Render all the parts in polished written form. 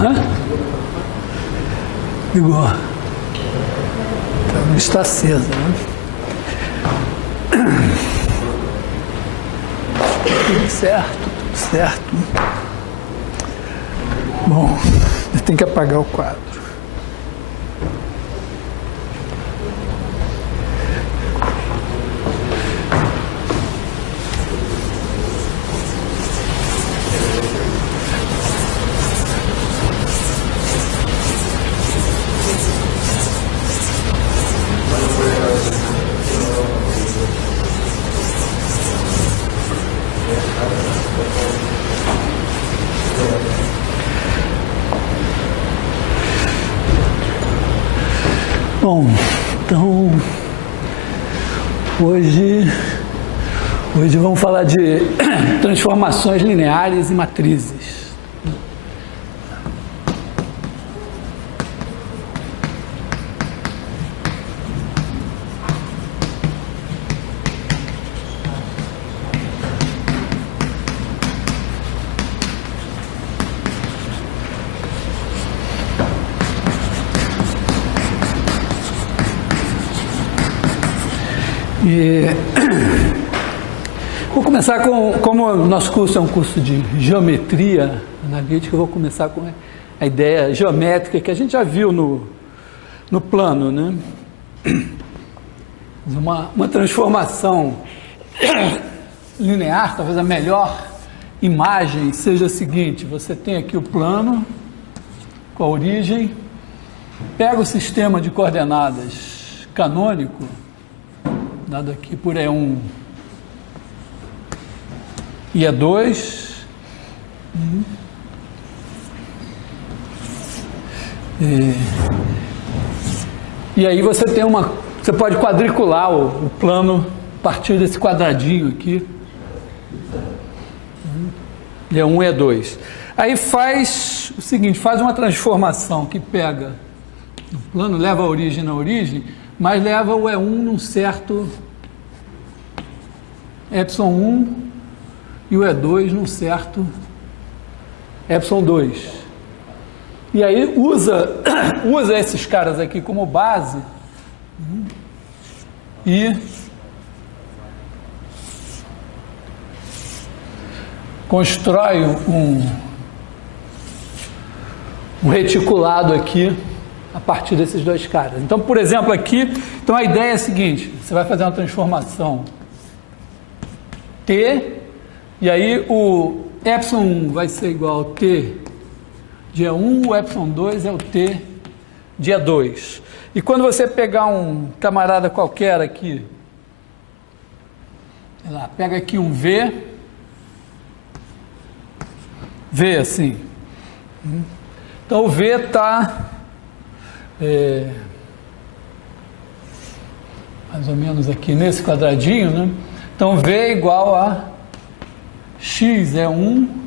Hã? Ligou. Não está acesa, né? Tudo certo, tudo certo. Bom, eu tenho que apagar o quadro. Bom, então hoje vamos falar de transformações lineares e matrizes. E vou começar como o nosso curso é um curso de geometria analítica, eu vou começar com a ideia geométrica que a gente já viu no plano, né? Uma transformação linear, talvez a melhor imagem seja a seguinte: você tem aqui o plano com a origem, pega o sistema de coordenadas canônico, dado aqui por E1 e E2, e aí você tem você pode quadricular o plano a partir desse quadradinho aqui, E1 e E2. Aí faz o seguinte, faz uma transformação que pega o plano, leva a origem na origem, mas leva o E1 num certo ε1 e o E2 num certo ε2. E aí usa esses caras aqui como base e constrói um reticulado aqui a partir desses dois caras. Então, por exemplo, aqui, então a ideia é a seguinte: você vai fazer uma transformação T, e aí o ε1 vai ser igual ao T de E1, o ε2 é o T de E2. E quando você pegar um camarada qualquer aqui, sei lá, pega aqui um V assim. Então o V está mais ou menos aqui nesse quadradinho, né? Então V é igual a X é 1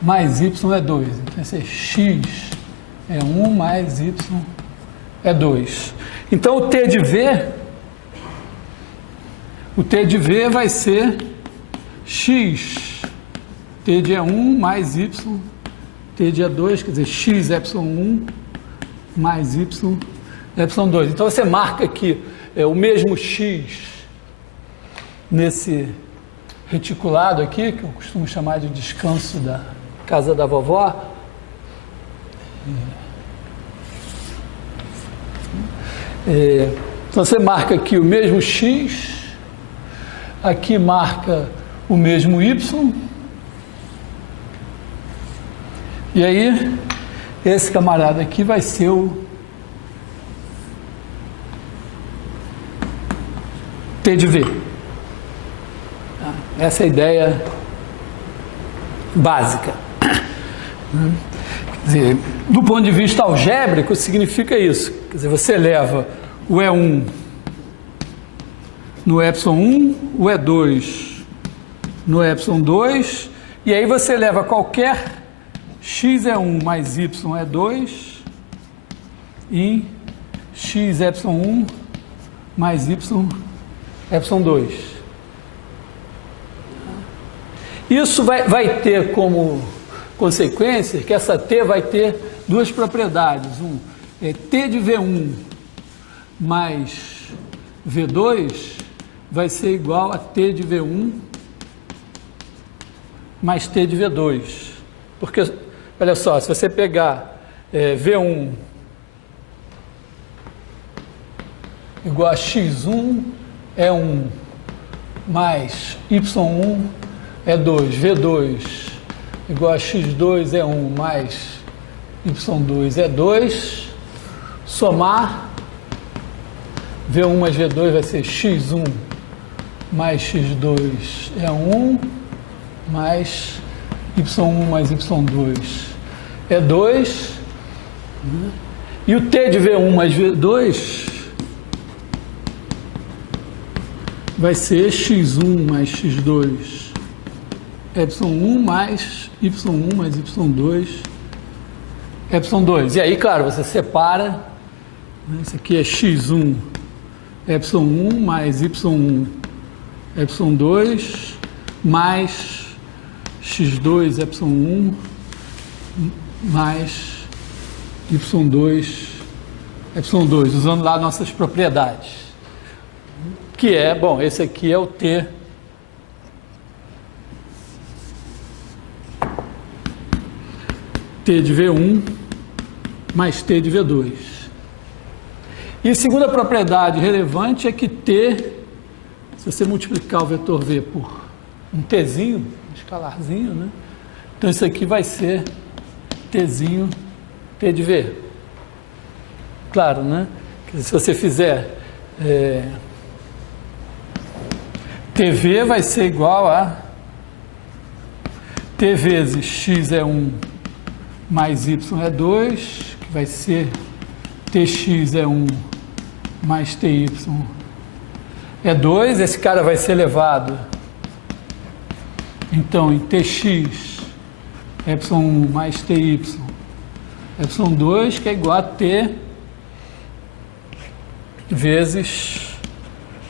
mais Y é 2. Então vai ser X é 1 mais Y é 2. Então o T de V vai ser X T de E1 mais Y T de E2, quer dizer, X ε1 mais Y ε2. Então você marca aqui o mesmo X nesse reticulado aqui, que eu costumo chamar de descanso da casa da vovó. Então você marca aqui o mesmo X, aqui marca o mesmo Y, e aí esse camarada aqui vai ser o T de V. Essa é a ideia básica. Quer dizer, do ponto de vista algébrico, significa isso. Quer dizer, você leva o E1 no ε1, o E2 no ε2, e aí você leva qualquer x é 1 mais y é 2 em x ε1 mais y ε2. Isso vai ter como consequência que essa T vai ter duas propriedades. T de V1 mais V2 vai ser igual a T de V1 mais T de V2. Porque, olha só, se você pegar V1 igual a x1 é 1 mais y1 é 2, V2 igual a x2 é 1 mais y2 é 2, somar, V1 mais V2 vai ser x1 mais x2 é 1, mais y1 mais y2 é 2, e o t de V1 mais V2 vai ser x1 mais x2 é y1 mais y1 mais y2 é y2. E aí, claro, você separa, né? Isso aqui é x1 é y1 mais y1 é y2 mais x2 é y1 mais y2 é y2, usando lá nossas propriedades. Que é, bom, esse aqui é o T de V1 mais T de V2. E a segunda propriedade relevante é que T, se você multiplicar o vetor V por um Tzinho, um escalarzinho, né? Então isso aqui vai ser Tzinho, T de V. Claro, né? Se você fizer TV vai ser igual a T vezes x é 1 mais y é 2, que vai ser tx é 1 mais ty é 2. Esse cara vai ser elevado, então, em tx é y1 mais ty é y2, que é igual a t vezes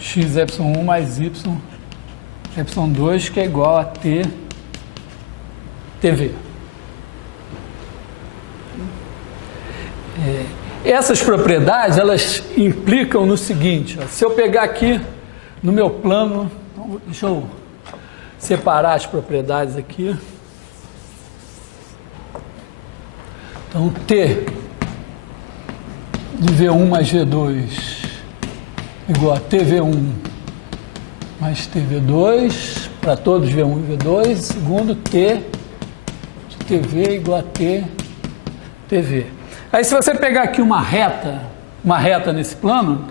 x é y1 mais y é y2, que é igual a t tv. Essas propriedades, elas implicam no seguinte, ó, se eu pegar aqui no meu plano, então, deixa eu separar as propriedades aqui. Então, T de V1 mais V2 igual a TV1 mais TV2, para todos V1 e V2, segundo, T de TV igual a T TV. Aí, se você pegar aqui uma reta nesse plano,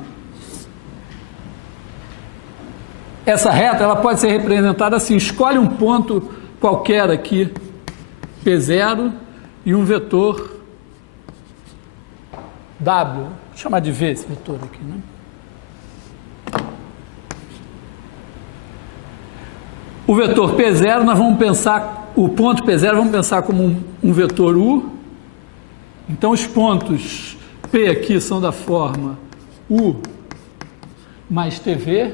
essa reta ela pode ser representada assim, escolhe um ponto qualquer aqui, P0, e um vetor W, vou chamar de V esse vetor aqui, né? O vetor P0, nós vamos pensar, o ponto P0 vamos pensar como um vetor U. Então, os pontos P aqui são da forma U mais TV.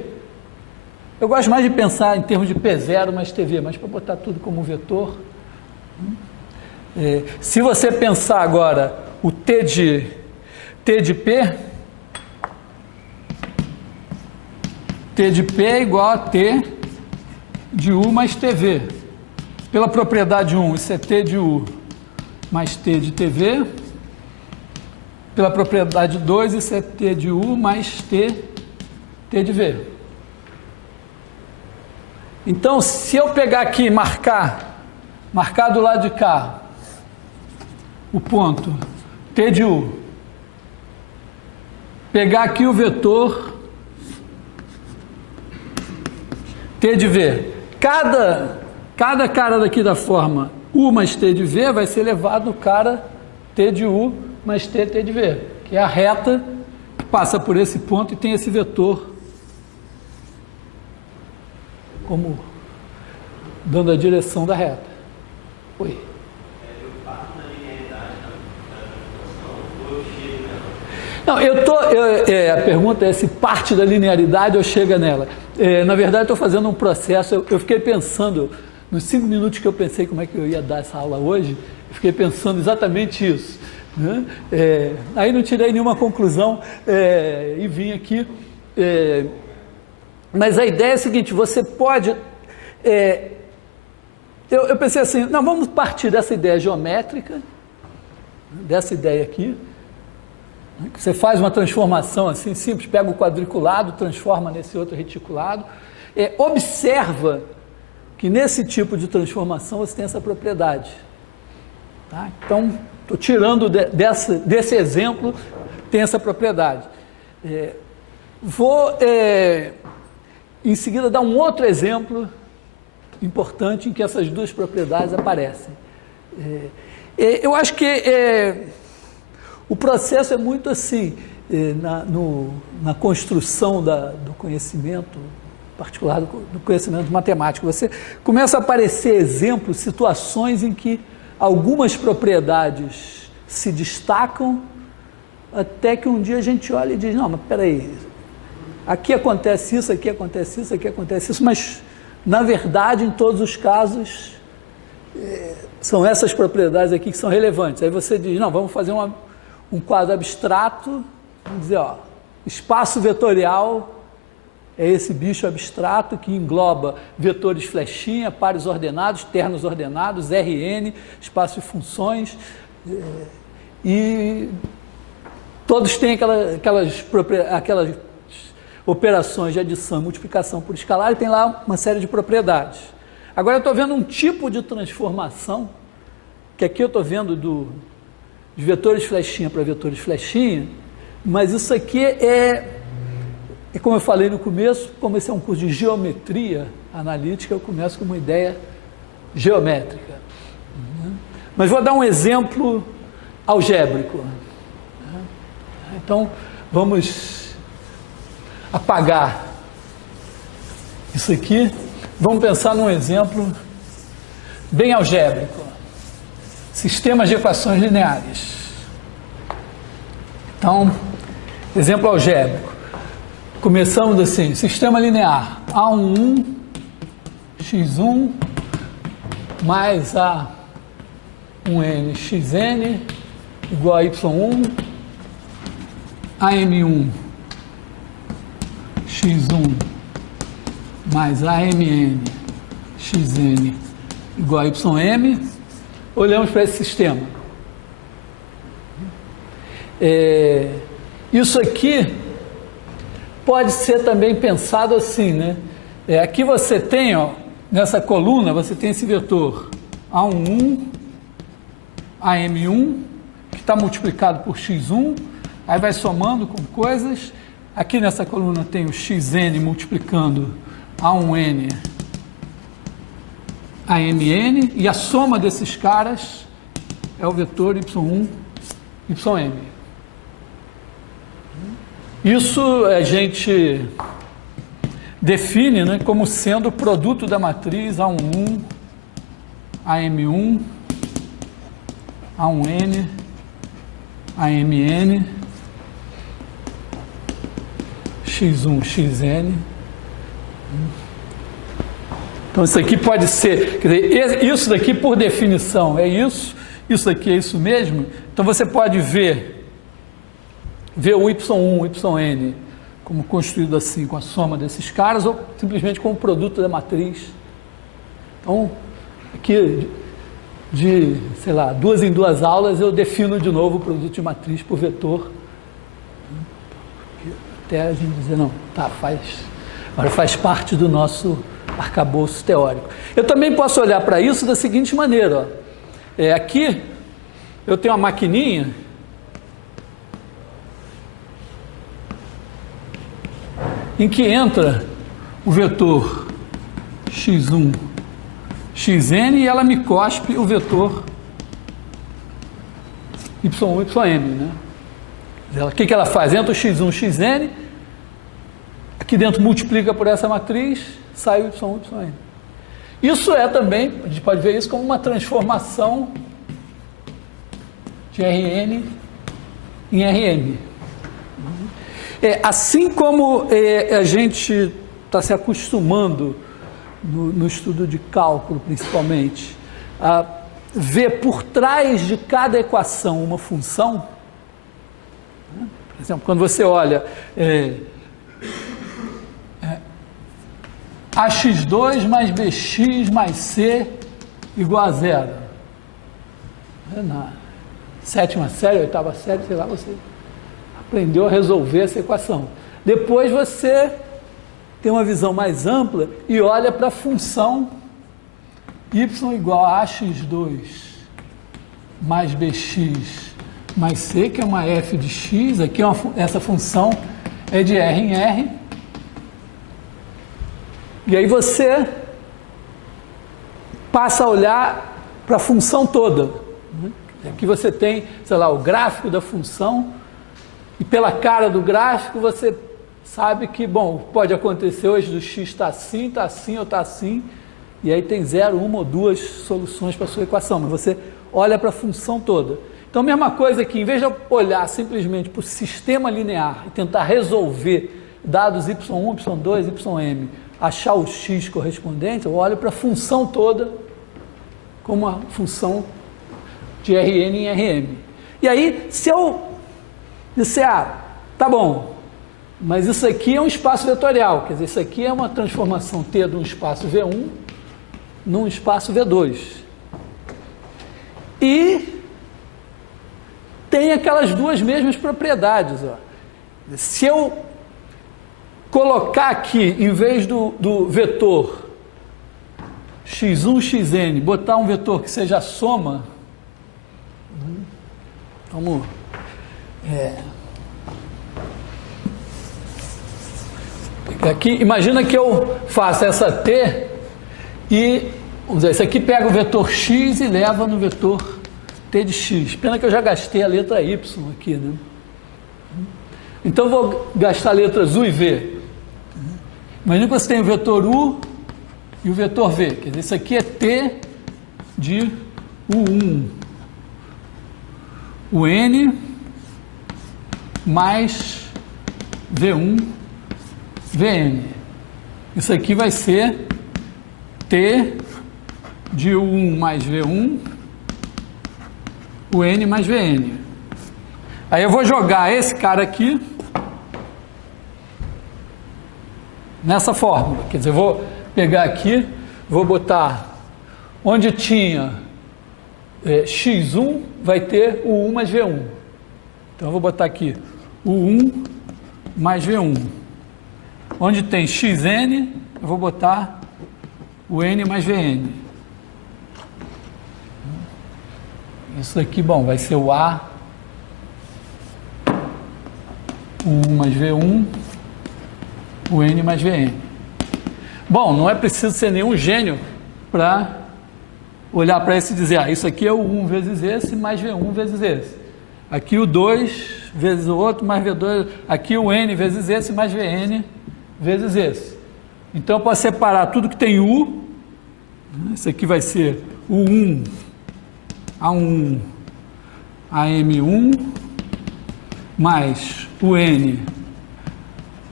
Eu gosto mais de pensar em termos de P0 mais TV, mas para botar tudo como vetor. Se você pensar agora o T de P, T de P é igual a T de U mais TV. Pela propriedade 1, isso é T de U mais T de TV. Pela propriedade 2, isso é T de U mais T de V. Então, se eu pegar aqui e marcar do lado de cá, o ponto T de U, pegar aqui o vetor T de V, cada cara daqui da forma U mais T de V vai ser elevado no cara T de U mais T de V, que é a reta que passa por esse ponto e tem esse vetor como dando a direção da reta. Oi. Não, a pergunta é se parte da linearidade ou chega nela. Na verdade, estou fazendo um processo, eu fiquei pensando nos 5 minutos que eu pensei como é que eu ia dar essa aula hoje, eu fiquei pensando exatamente isso, né? Aí não tirei nenhuma conclusão e vim aqui. Mas a ideia é a seguinte, você pode... eu pensei assim, não, vamos partir dessa ideia geométrica, dessa ideia aqui, que você faz uma transformação assim simples, pega o quadriculado, transforma nesse outro reticulado, observa que nesse tipo de transformação você tem essa propriedade. Tá? Então, estou tirando desse exemplo, tem essa propriedade. Vou, em seguida, dar um outro exemplo importante em que essas duas propriedades aparecem. Eu acho que o processo é muito assim, na construção do conhecimento, em particular do conhecimento matemático. Você começa a aparecer exemplos, situações em que algumas propriedades se destacam, até que um dia a gente olha e diz, não, mas peraí, aqui acontece isso, aqui acontece isso, aqui acontece isso, mas, na verdade, em todos os casos, são essas propriedades aqui que são relevantes. Aí você diz, não, vamos fazer um quadro abstrato, vamos dizer, ó, espaço vetorial é esse bicho abstrato que engloba vetores flechinha, pares ordenados, ternos ordenados, Rn, espaço de funções, e todos têm aquelas operações de adição e multiplicação por escalar, e tem lá uma série de propriedades. Agora eu estou vendo um tipo de transformação, que aqui eu estou vendo de vetores flechinha para vetores flechinha, mas isso aqui como eu falei no começo, como esse é um curso de geometria analítica, eu começo com uma ideia geométrica. Mas vou dar um exemplo algébrico. Então, vamos apagar isso aqui. Vamos pensar num exemplo bem algébrico. Sistemas de equações lineares. Então, exemplo algébrico. Começamos assim, sistema linear, A11, x1, mais A1n, xn, igual a y1, AM1, x1, mais AMN, xn, igual a ym. Olhamos para esse sistema. Isso aqui pode ser também pensado assim, né? Aqui você tem, ó, nessa coluna, você tem esse vetor A11, AM1, que está multiplicado por x1, aí vai somando com coisas. Aqui nessa coluna tem o xn multiplicando A1n, AMN, e a soma desses caras é o vetor y1, ym. Isso a gente define, né, como sendo o produto da matriz A11, AM1, A1n, AMN, x1, xn. Então isso aqui pode ser, quer dizer, isso daqui por definição é isso daqui é isso mesmo. Então você pode ver o y1, yn como construído assim, com a soma desses caras, ou simplesmente como produto da matriz. Então, aqui, sei lá, 2 em 2 aulas, eu defino de novo o produto de matriz por vetor. Até a gente dizer, não, tá, agora faz parte do nosso arcabouço teórico. Eu também posso olhar para isso da seguinte maneira, ó. Aqui, eu tenho uma maquininha em que entra o vetor x1, xn, e ela me cospe o vetor y1, ym, né? O que ela faz? Entra o x1, xn, aqui dentro multiplica por essa matriz, sai o y1, ym. Isso é também, a gente pode ver isso como uma transformação de Rn em Rm. Assim como a gente está se acostumando no estudo de cálculo, principalmente, ver por trás de cada equação uma função. Por exemplo, quando você olha ax2 mais bx mais c igual a zero. Na sétima série, oitava série, sei lá, você aprendeu a resolver essa equação. Depois você tem uma visão mais ampla e olha para a função y igual a ax2 mais bx mais c, que é uma f de x, aqui essa função é de R em R. E aí você passa a olhar para a função toda. Aqui você tem, sei lá, o gráfico da função, e pela cara do gráfico você sabe que, bom, pode acontecer hoje do x está assim ou está assim, e aí tem 0, 1 ou 2 soluções para a sua equação, mas você olha para a função toda. Então, mesma coisa aqui, em vez de eu olhar simplesmente para o sistema linear e tentar resolver dados y1, y2, ym, achar o x correspondente, eu olho para a função toda como uma função de Rn em Rm. E aí, se eu disser, tá bom, mas isso aqui é um espaço vetorial, quer dizer, isso aqui é uma transformação T de um espaço V1 num espaço V2. E tem aquelas duas mesmas propriedades. Ó. Se eu colocar aqui, em vez do vetor x1, xn, botar um vetor que seja a soma, vamos... Aqui, imagina que eu faça essa T e, vamos dizer, isso aqui pega o vetor x e leva no vetor T de x. Pena que eu já gastei a letra y aqui, né? Então, eu vou gastar letras u e v. Imagina que você tem o vetor u e o vetor v. Quer dizer, isso aqui é T de u1. O n mais v1 vn. Isso aqui vai ser T de u1 mais v1, o n mais vn. Aí eu vou jogar esse cara aqui nessa fórmula. Quer dizer, eu vou pegar aqui, vou botar onde tinha x1, vai ter o 1 mais v1. Então eu vou botar aqui o 1 mais v1. Onde tem xn, eu vou botar o n mais vn. Isso aqui, bom, vai ser o A, o 1 mais v1, o n mais vn. Bom, não é preciso ser nenhum gênio para olhar para esse e dizer, isso aqui é o 1 vezes esse, mais v1 vezes esse. Aqui o 2 vezes o outro, mais v2. Aqui o n vezes esse, mais vn vezes esse. Então, eu posso separar tudo que tem u. Esse aqui vai ser o 1, A1, AM1, mais o n,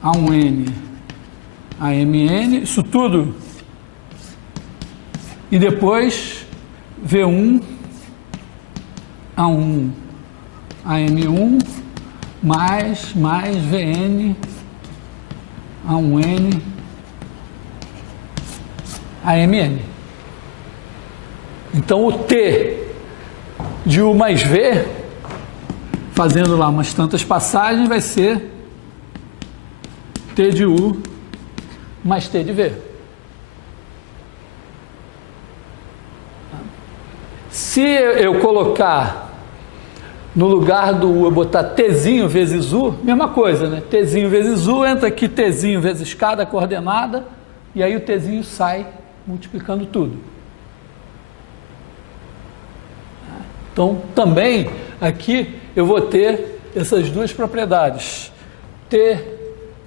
A1n, AMN, isso tudo. E depois, V1, A1, AM1, mais VN, A1N, AMN. Então, o T de U mais V, fazendo lá umas tantas passagens, vai ser T de U mais T de V. Se eu colocar no lugar do U, eu botar Tzinho vezes U, mesma coisa, né? Tzinho vezes U, entra aqui Tzinho vezes cada coordenada, e aí o Tzinho sai multiplicando tudo. Então, também, aqui, eu vou ter essas duas propriedades. T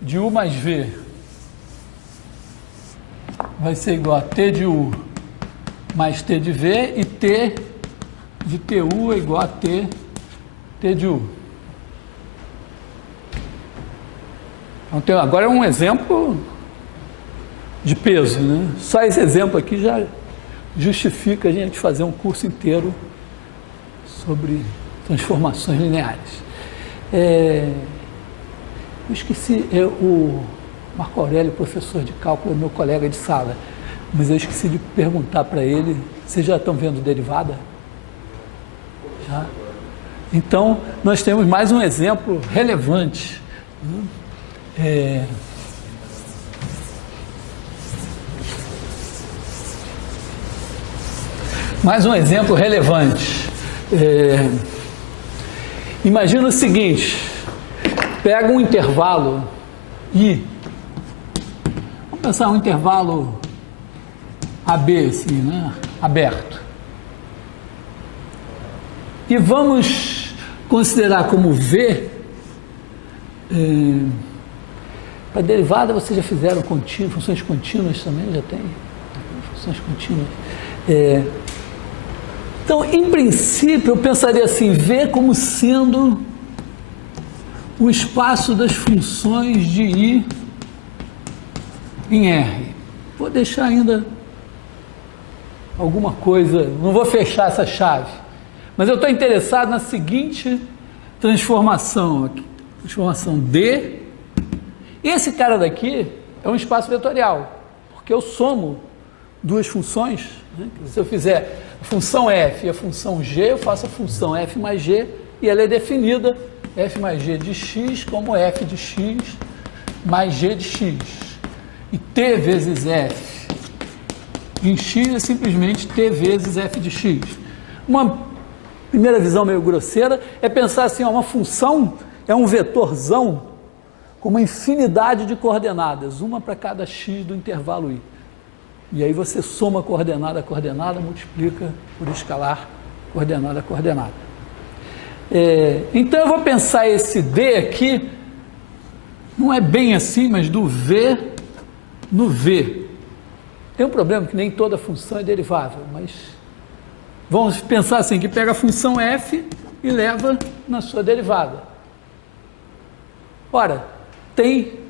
de U mais V vai ser igual a T de U mais T de V, e T de TU é igual a T de U. Então, agora é um exemplo de peso, né? Só esse exemplo aqui já justifica a gente fazer um curso inteiro sobre transformações lineares. Eu esqueci, o Marco Aurélio, professor de cálculo, é meu colega de sala, mas eu esqueci de perguntar para ele, vocês já estão vendo derivada? Já? Então, nós temos mais um exemplo relevante. Mais um exemplo relevante. Imagina o seguinte, pega um intervalo I, vamos pensar um intervalo AB, assim, né? Aberto. E vamos considerar como V, para derivada vocês já fizeram funções contínuas também, já tem funções contínuas. Então, em princípio, eu pensaria assim, V como sendo o espaço das funções de I em R. Vou deixar ainda alguma coisa, não vou fechar essa chave, mas eu estou interessado na seguinte transformação aqui, transformação D. Esse cara daqui é um espaço vetorial, porque eu somo duas funções, né? Se eu fizer a função f e a função g, eu faço a função f mais g e ela é definida, f mais g de x, como f de x mais g de x. E t vezes f em x é simplesmente t vezes f de x. Uma primeira visão meio grosseira é pensar assim, uma função é um vetorzão com uma infinidade de coordenadas, uma para cada x do intervalo i. E aí você soma coordenada a coordenada, multiplica por escalar coordenada a coordenada. Então eu vou pensar esse D aqui, não é bem assim, mas do V no V. Tem um problema que nem toda função é derivável, mas vamos pensar assim, que pega a função f e leva na sua derivada. Ora, tem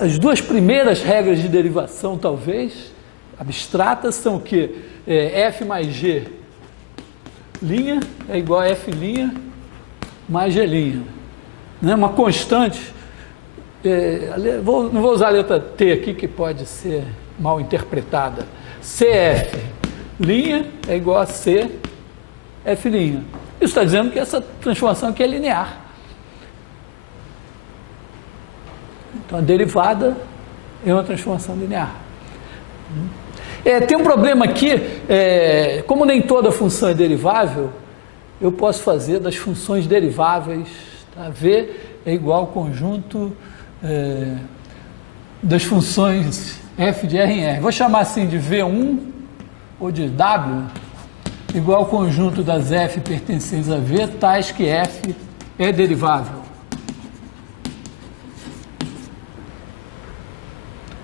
as duas primeiras regras de derivação, talvez, abstratas, são o quê? F mais G' é igual a F' mais G'. Né? Uma constante, não vou usar a letra T aqui, que pode ser mal interpretada. CF' é igual a CF'. Isso está dizendo que essa transformação aqui é linear. Então, a derivada é uma transformação linear. Tem um problema aqui, como nem toda função é derivável, eu posso fazer das funções deriváveis, tá? V é igual ao conjunto das funções f de R em R. Vou chamar assim de V1 ou de W, igual ao conjunto das f pertencentes a V, tais que f é derivável.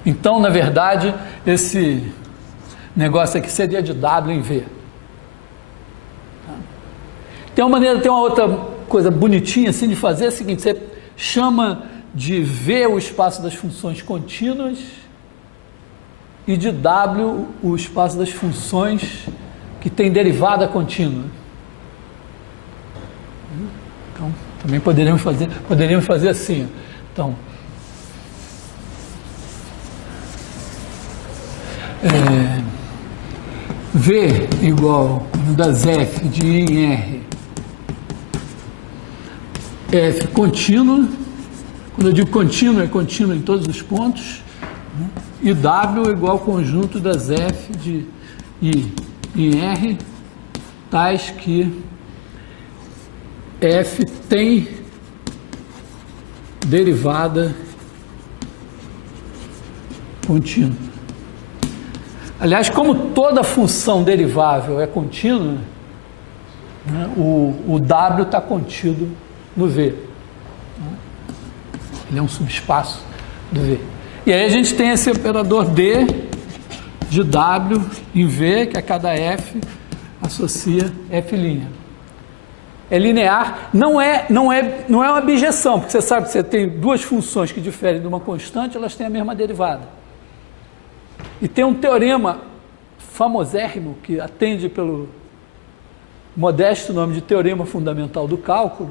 Então, na verdade, esse negócio aqui seria de W em V. Tem uma outra coisa bonitinha assim de fazer, é o seguinte, você chama de V o espaço das funções contínuas e de W o espaço das funções que tem derivada contínua. Então, também poderíamos fazer assim. Então, V igual das f de I em R, f contínua, quando eu digo contínua, é contínua em todos os pontos, né? E W igual ao conjunto das f de I em R, tais que f tem derivada contínua. Aliás, como toda função derivável é contínua, né, o W está contido no V. Ele é um subespaço do V. E aí a gente tem esse operador D de W em V, que a cada F associa F'. é linear, não é uma objeção, porque você sabe que você tem duas funções que diferem de uma constante, elas têm a mesma derivada. E tem um teorema famosérrimo que atende pelo modesto nome de teorema fundamental do cálculo,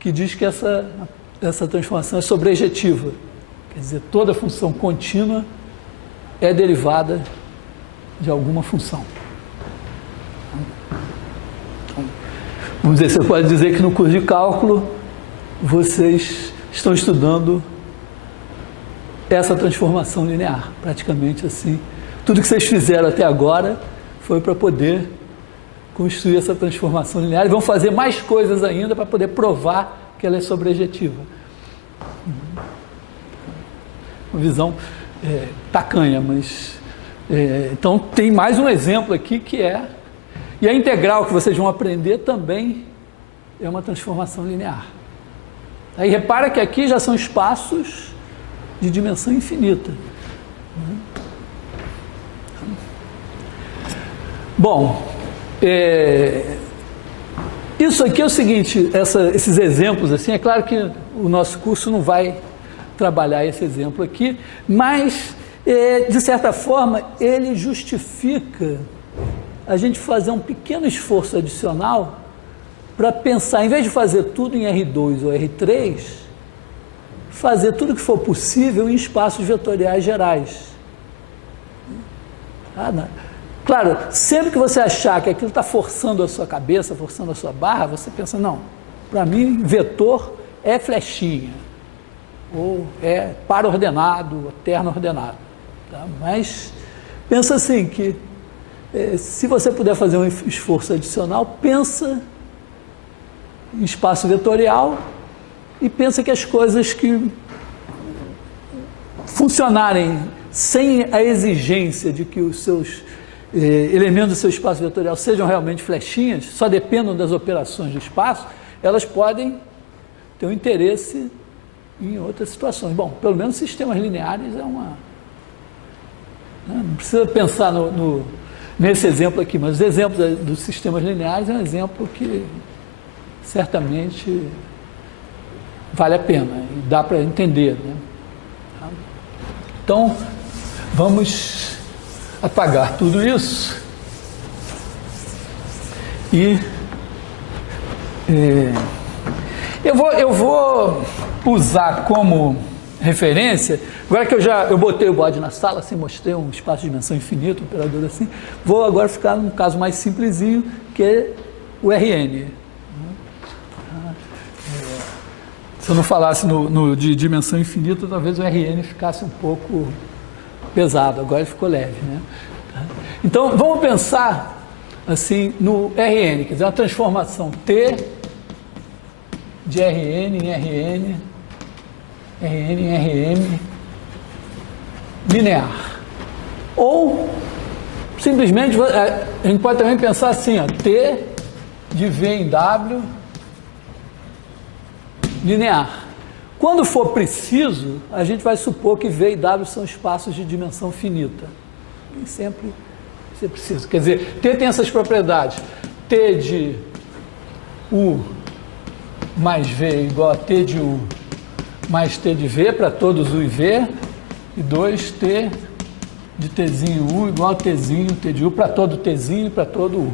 que diz que essa transformação é sobrejetiva. Quer dizer, toda função contínua é derivada de alguma função. Vamos dizer, você pode dizer que no curso de cálculo vocês estão estudando essa transformação linear, praticamente assim. Tudo que vocês fizeram até agora foi para poder construir essa transformação linear e vão fazer mais coisas ainda para poder provar que ela é sobrejetiva. Uma visão tacanha, mas... então, tem mais um exemplo aqui que é... E a integral que vocês vão aprender também é uma transformação linear. Aí repara que aqui já são espaços de dimensão infinita. Bom, isso aqui é o seguinte, esses exemplos, assim, é claro que o nosso curso não vai trabalhar esse exemplo aqui, mas, de certa forma, ele justifica a gente fazer um pequeno esforço adicional para pensar, em vez de fazer tudo em R2 ou R3, fazer tudo que for possível em espaços vetoriais gerais. Claro, sempre que você achar que aquilo está forçando a sua cabeça, forçando a sua barra, você pensa, não, para mim, vetor é flechinha, ou é par ordenado, terno ordenado. Tá? Mas pensa assim, que se você puder fazer um esforço adicional, pensa em espaço vetorial e pensa que as coisas que funcionarem sem a exigência de que os seus elementos do seu espaço vetorial sejam realmente flechinhas, só dependam das operações do espaço, elas podem ter um interesse em outras situações. Bom, pelo menos sistemas lineares é uma... Não precisa pensar nesse exemplo aqui, mas os exemplos dos sistemas lineares é um exemplo que certamente vale a pena e dá para entender, né? Então, vamos apagar tudo isso e eu vou usar como referência, agora que eu botei o bode na sala, assim, mostrei um espaço de dimensão infinita, um operador assim, vou agora ficar num caso mais simplesinho, que é o RN. Se eu não falasse de dimensão infinita, talvez o RN ficasse um pouco pesado, agora ele ficou leve, né? Então, vamos pensar assim no RN, quer dizer, uma transformação T de RN em RN, RN em RM linear. Ou, simplesmente, a gente pode também pensar assim, ó, T de V em W linear. Quando for preciso, a gente vai supor que V e W são espaços de dimensão finita. Nem sempre isso é preciso. Quer dizer, T tem essas propriedades. T de U mais V igual a T de U mais T de V para todos U e V. E 2T de Tzinho U igual a Tzinho T de U para todo Tzinho e para todo U.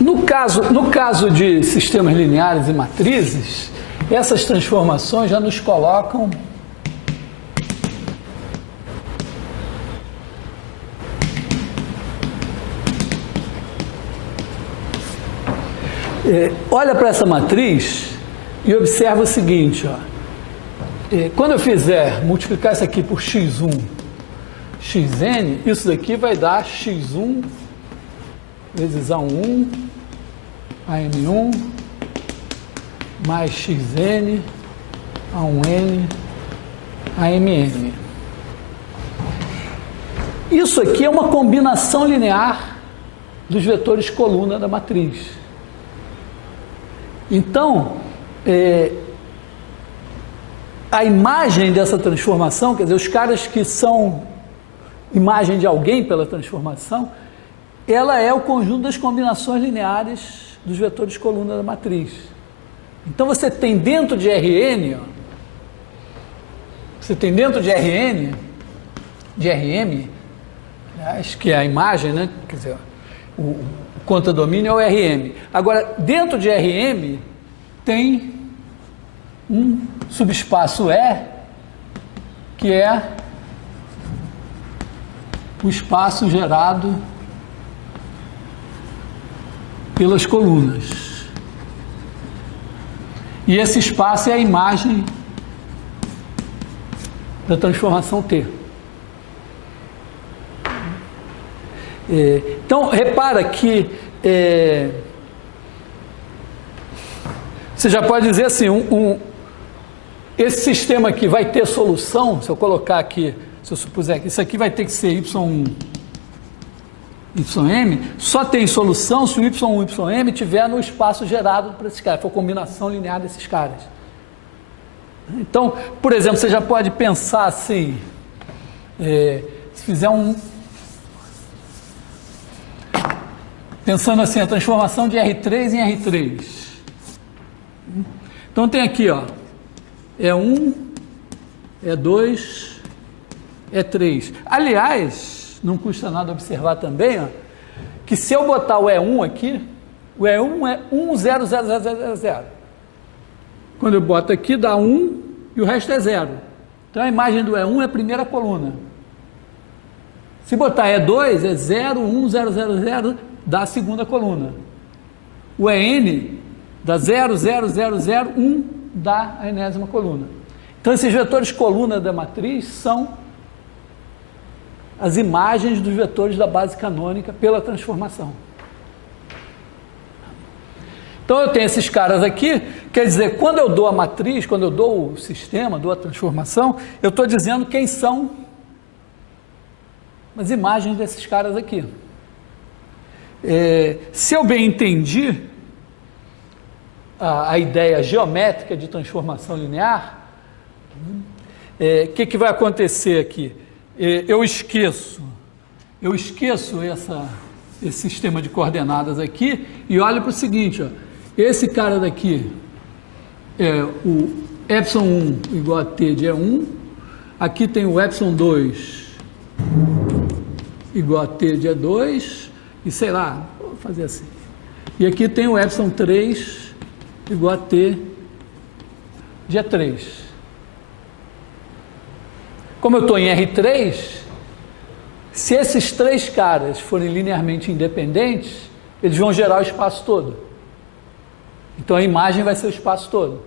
No caso de sistemas lineares e matrizes, essas transformações já nos colocam olha para essa matriz e observa o seguinte, ó. Quando eu fizer multiplicar isso aqui por x1, xn, isso daqui vai dar x1 vezes A1, AM1, mais xn, A1n, AMn. Isso aqui é uma combinação linear dos vetores coluna da matriz. Então, a imagem dessa transformação, quer dizer, os caras que são imagem de alguém pela transformação, ela é o conjunto das combinações lineares dos vetores coluna da matriz. Então você tem dentro de Rn, ó, você tem dentro de Rn, de Rm, aliás, que é a imagem, né? Quer dizer, o contadomínio é o Rm. Agora, dentro de Rm tem um subespaço E, que é o espaço gerado pelas colunas. E esse espaço é a imagem da transformação T. Então, repara que você já pode dizer assim, esse sistema aqui vai ter solução, se eu colocar aqui, se eu supuser que isso aqui vai ter que ser Y1, Ym, só tem solução se o Y1, Ym estiver no espaço gerado para esses caras, for combinação linear desses caras. Então, por exemplo, você já pode pensar assim, se fizer pensando assim, a transformação de R3 em R3. Então tem aqui, ó, E1, E2, E3. Aliás, não custa nada observar também, ó, que se eu botar o E1 aqui, o E1 é 1, 0, 0, 0, 0, 0, 0. Quando eu boto aqui, dá 1 e o resto é 0. Então a imagem do E1 é a primeira coluna. Se botar E2, é 0, 1, 0, 0, 0, dá a segunda coluna. O EN dá 0, 0, 0, 0, 1, dá a enésima coluna. Então esses vetores coluna da matriz são as imagens dos vetores da base canônica pela transformação. Então eu tenho esses caras aqui, quer dizer, quando eu dou a matriz, quando eu dou o sistema, dou a transformação, eu estou dizendo quem são as imagens desses caras aqui. Se eu bem entendi a ideia geométrica de transformação linear, que vai acontecer aqui? Eu esqueço esse sistema de coordenadas aqui e olho para o seguinte, ó, esse cara daqui é o ε1 igual a t de E1, aqui tem o ε2 igual a t de E2, e sei lá, vou fazer assim. E aqui tem o ε3 igual a t de E3. Como eu estou em R3, se esses três caras forem linearmente independentes, eles vão gerar o espaço todo. Então a imagem vai ser o espaço todo.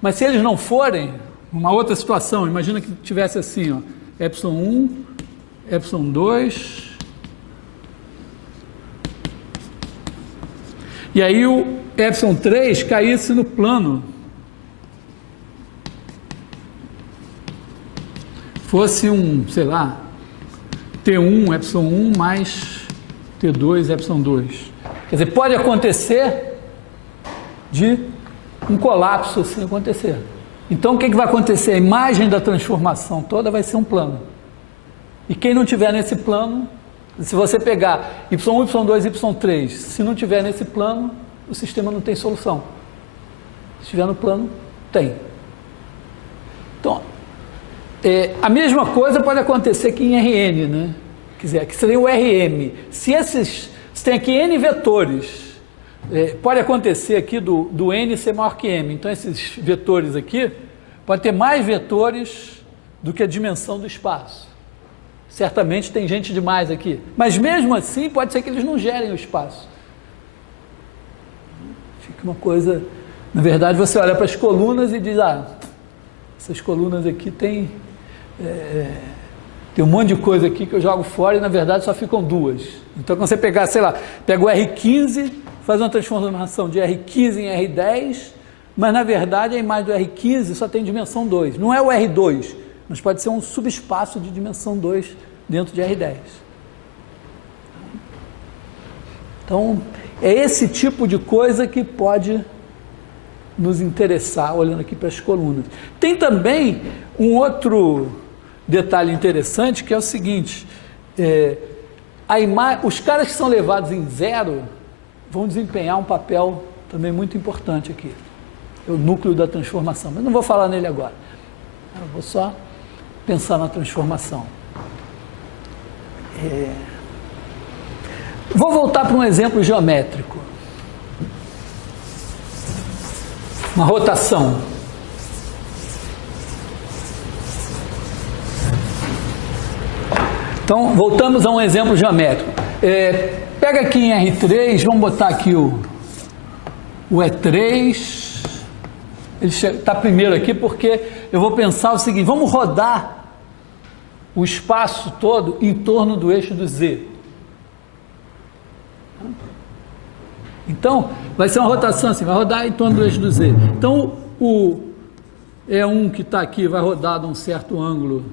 Mas se eles não forem, uma outra situação, imagina que tivesse assim, ó, ε1, ε2, e aí o ε3 caísse no plano, fosse sei lá, T1, ε1 mais T2, ε2. Quer dizer, pode acontecer de um colapso assim acontecer. Então o que vai acontecer? A imagem da transformação toda vai ser um plano. E quem não tiver nesse plano, se você pegar Y1, Y2, Y3, se não tiver nesse plano, o sistema não tem solução. Se estiver no plano, tem. Então, a mesma coisa pode acontecer aqui em Rn, né? Quer dizer, que seria o Rm. Se tem aqui N vetores, pode acontecer aqui do N ser maior que M. Então, esses vetores aqui, pode ter mais vetores do que a dimensão do espaço. Certamente tem gente demais aqui. Mas mesmo assim, pode ser que eles não gerem o espaço. Fica uma coisa... Na verdade, você olha para as colunas e diz, essas colunas aqui tem um monte de coisa aqui que eu jogo fora e, na verdade, só ficam duas. Então, quando você pegar, sei lá, pega o R15, faz uma transformação de R15 em R10, mas, na verdade, a imagem do R15 só tem dimensão 2. Não é o R2, mas pode ser um subespaço de dimensão 2 dentro de R10. Então, é esse tipo de coisa que pode nos interessar olhando aqui para as colunas. Tem também um outro detalhe interessante, que é o seguinte, os caras que são levados em zero vão desempenhar um papel também muito importante aqui, é o núcleo da transformação, mas não vou falar nele agora, eu vou só pensar na transformação. Vou voltar para um exemplo geométrico, uma rotação. Então, voltamos a um exemplo geométrico. Pega aqui em R3, vamos botar aqui o E3, ele está primeiro aqui porque eu vou pensar o seguinte, vamos rodar o espaço todo em torno do eixo do Z. Então, vai ser uma rotação assim, vai rodar em torno do eixo do Z. Então, o E1 que está aqui vai rodar de um certo ângulo,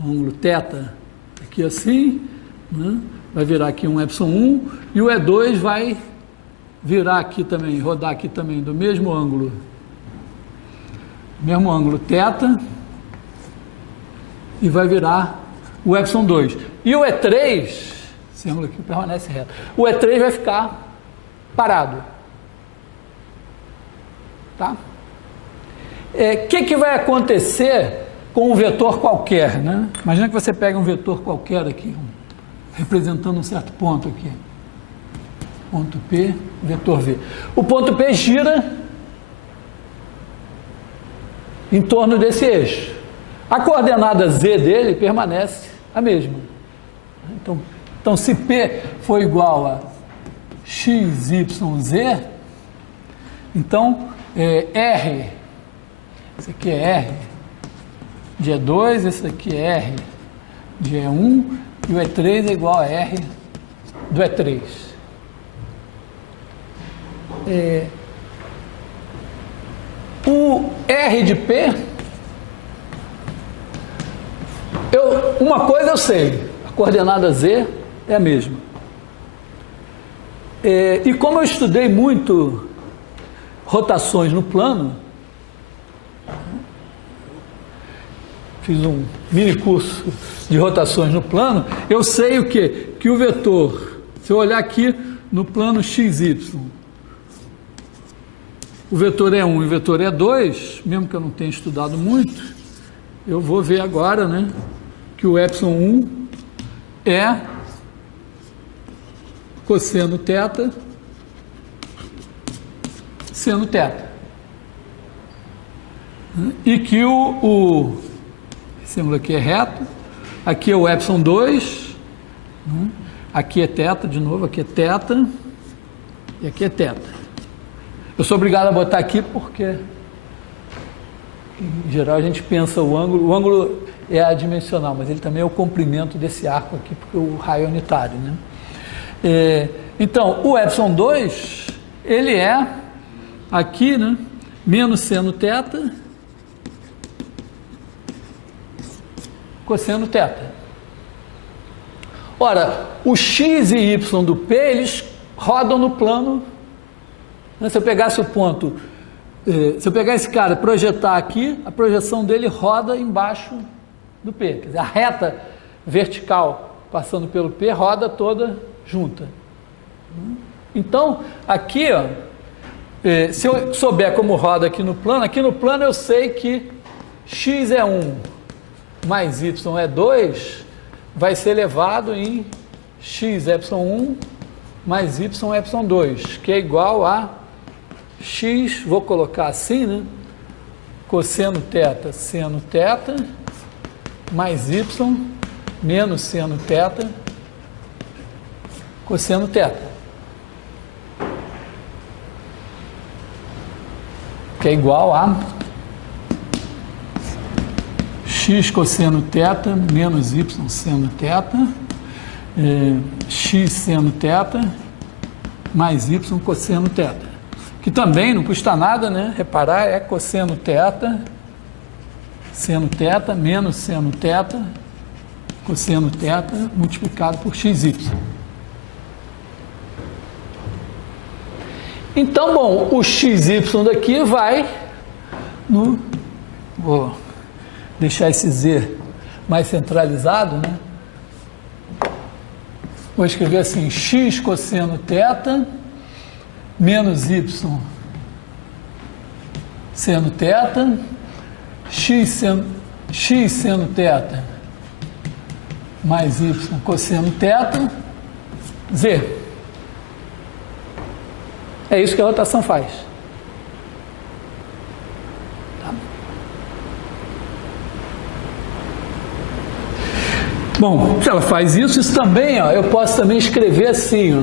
um ângulo θ, aqui assim, né? Vai virar aqui um ε1, e o E2 vai virar aqui também, rodar aqui também do mesmo ângulo θ, e vai virar o ε2. E o E3, esse ângulo aqui permanece reto, o E3 vai ficar parado. Tá? Que vai acontecer com um vetor qualquer, né? Imagina que você pega um vetor qualquer aqui, representando um certo ponto aqui. Ponto P, vetor V. O ponto P gira em torno desse eixo. A coordenada Z dele permanece a mesma. Então se P for igual a x, y, z, então R, esse aqui é R de E2, esse aqui é R de E1, e o E3 é igual a R do E3. O R de P, uma coisa eu sei, a coordenada Z é a mesma. E como eu estudei muito rotações no plano, fiz um mini curso de rotações no plano, eu sei o quê? Que o vetor, se eu olhar aqui no plano XY, o vetor E1 e o vetor E2, mesmo que eu não tenha estudado muito, eu vou ver agora, né, que o ε1 é cosseno θ, seno θ. E que esse ângulo aqui é reto, aqui é o ε2, aqui é θ de novo, aqui é θ, e aqui é θ. Eu sou obrigado a botar aqui porque, em geral, a gente pensa o ângulo é adimensional, mas ele também é o comprimento desse arco aqui, porque o raio é unitário, né? Então, o ε2, ele é aqui, né, menos seno θ, cosseno θ. Ora, o x e y do P, eles rodam no plano. Se eu pegasse o ponto, se eu pegar esse cara e projetar aqui, a projeção dele roda embaixo do P. Quer dizer, a reta vertical passando pelo P roda toda junta. Então, aqui, ó, se eu souber como roda aqui no plano eu sei que x é 1 mais y é 2 vai ser elevado em x ε1 mais y ε2, que é igual a x, vou colocar assim, né? Cosseno θ, seno θ, mais y menos seno θ, cosseno θ. Que é igual a x cosseno θ menos y seno θ, x seno θ mais y cosseno θ. Que também não custa nada, né? Reparar, é cosseno θ, seno θ menos seno θ, cosseno θ multiplicado por xy. Então, bom, o XY daqui vai no... Vou deixar esse Z mais centralizado, né? Vou escrever assim, x cosseno θ menos y seno θ, x seno θ mais y cosseno θ, z. É isso que a rotação faz. Tá. Bom, se ela faz isso, isso também, ó, eu posso também escrever assim, ó,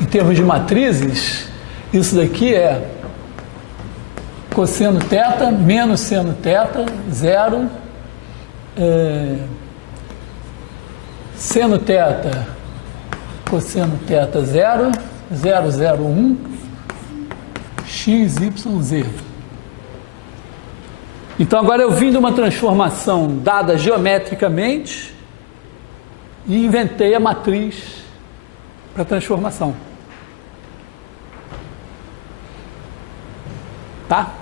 em termos de matrizes, isso daqui é cosseno θ menos seno θ, 0, seno θ, cosseno θ, 0, 0, 0, 1, x, y, z. Então, agora eu vim de uma transformação dada geometricamente e inventei a matriz para transformação. Tá?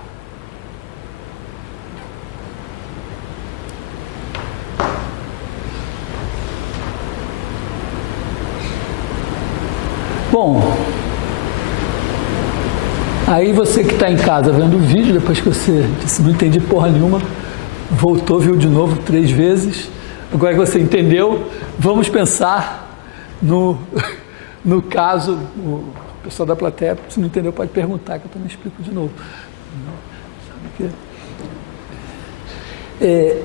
Bom, aí você que está em casa vendo o vídeo, depois que você disse, não entendi porra nenhuma, voltou, viu de novo 3 vezes, agora que você entendeu, vamos pensar no caso, o pessoal da plateia, se não entendeu pode perguntar, que eu também explico de novo.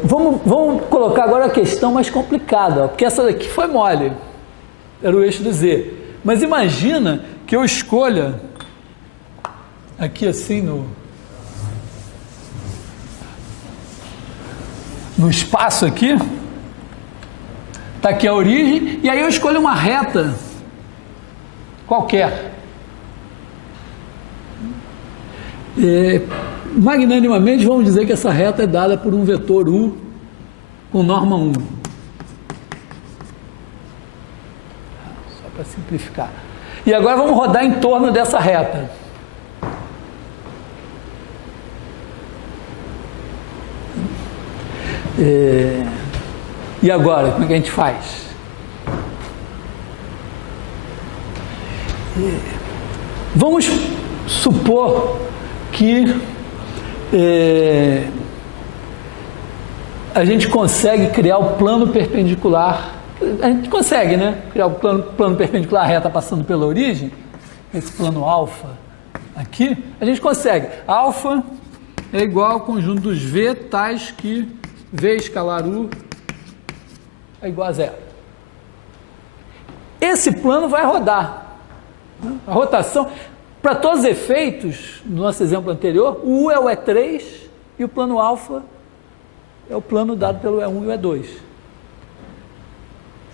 Vamos colocar agora a questão mais complicada, porque essa daqui foi mole, era o eixo do Z. Mas imagina que eu escolha aqui assim no espaço aqui, está aqui a origem, e aí eu escolho uma reta qualquer. Magnanimamente vamos dizer que essa reta é dada por um vetor U com norma 1. Para simplificar. E agora vamos rodar em torno dessa reta. E agora, como é que a gente faz? Vamos supor que a gente consegue criar o plano perpendicular. A gente consegue, né? Criar o plano perpendicular à reta passando pela origem, esse plano alfa aqui, a gente consegue. Alfa é igual ao conjunto dos V tais que V escalar U é igual a 0. Esse plano vai rodar. A rotação, para todos os efeitos, no nosso exemplo anterior, o U é o E3 e o plano alfa é o plano dado pelo E1 e o E2.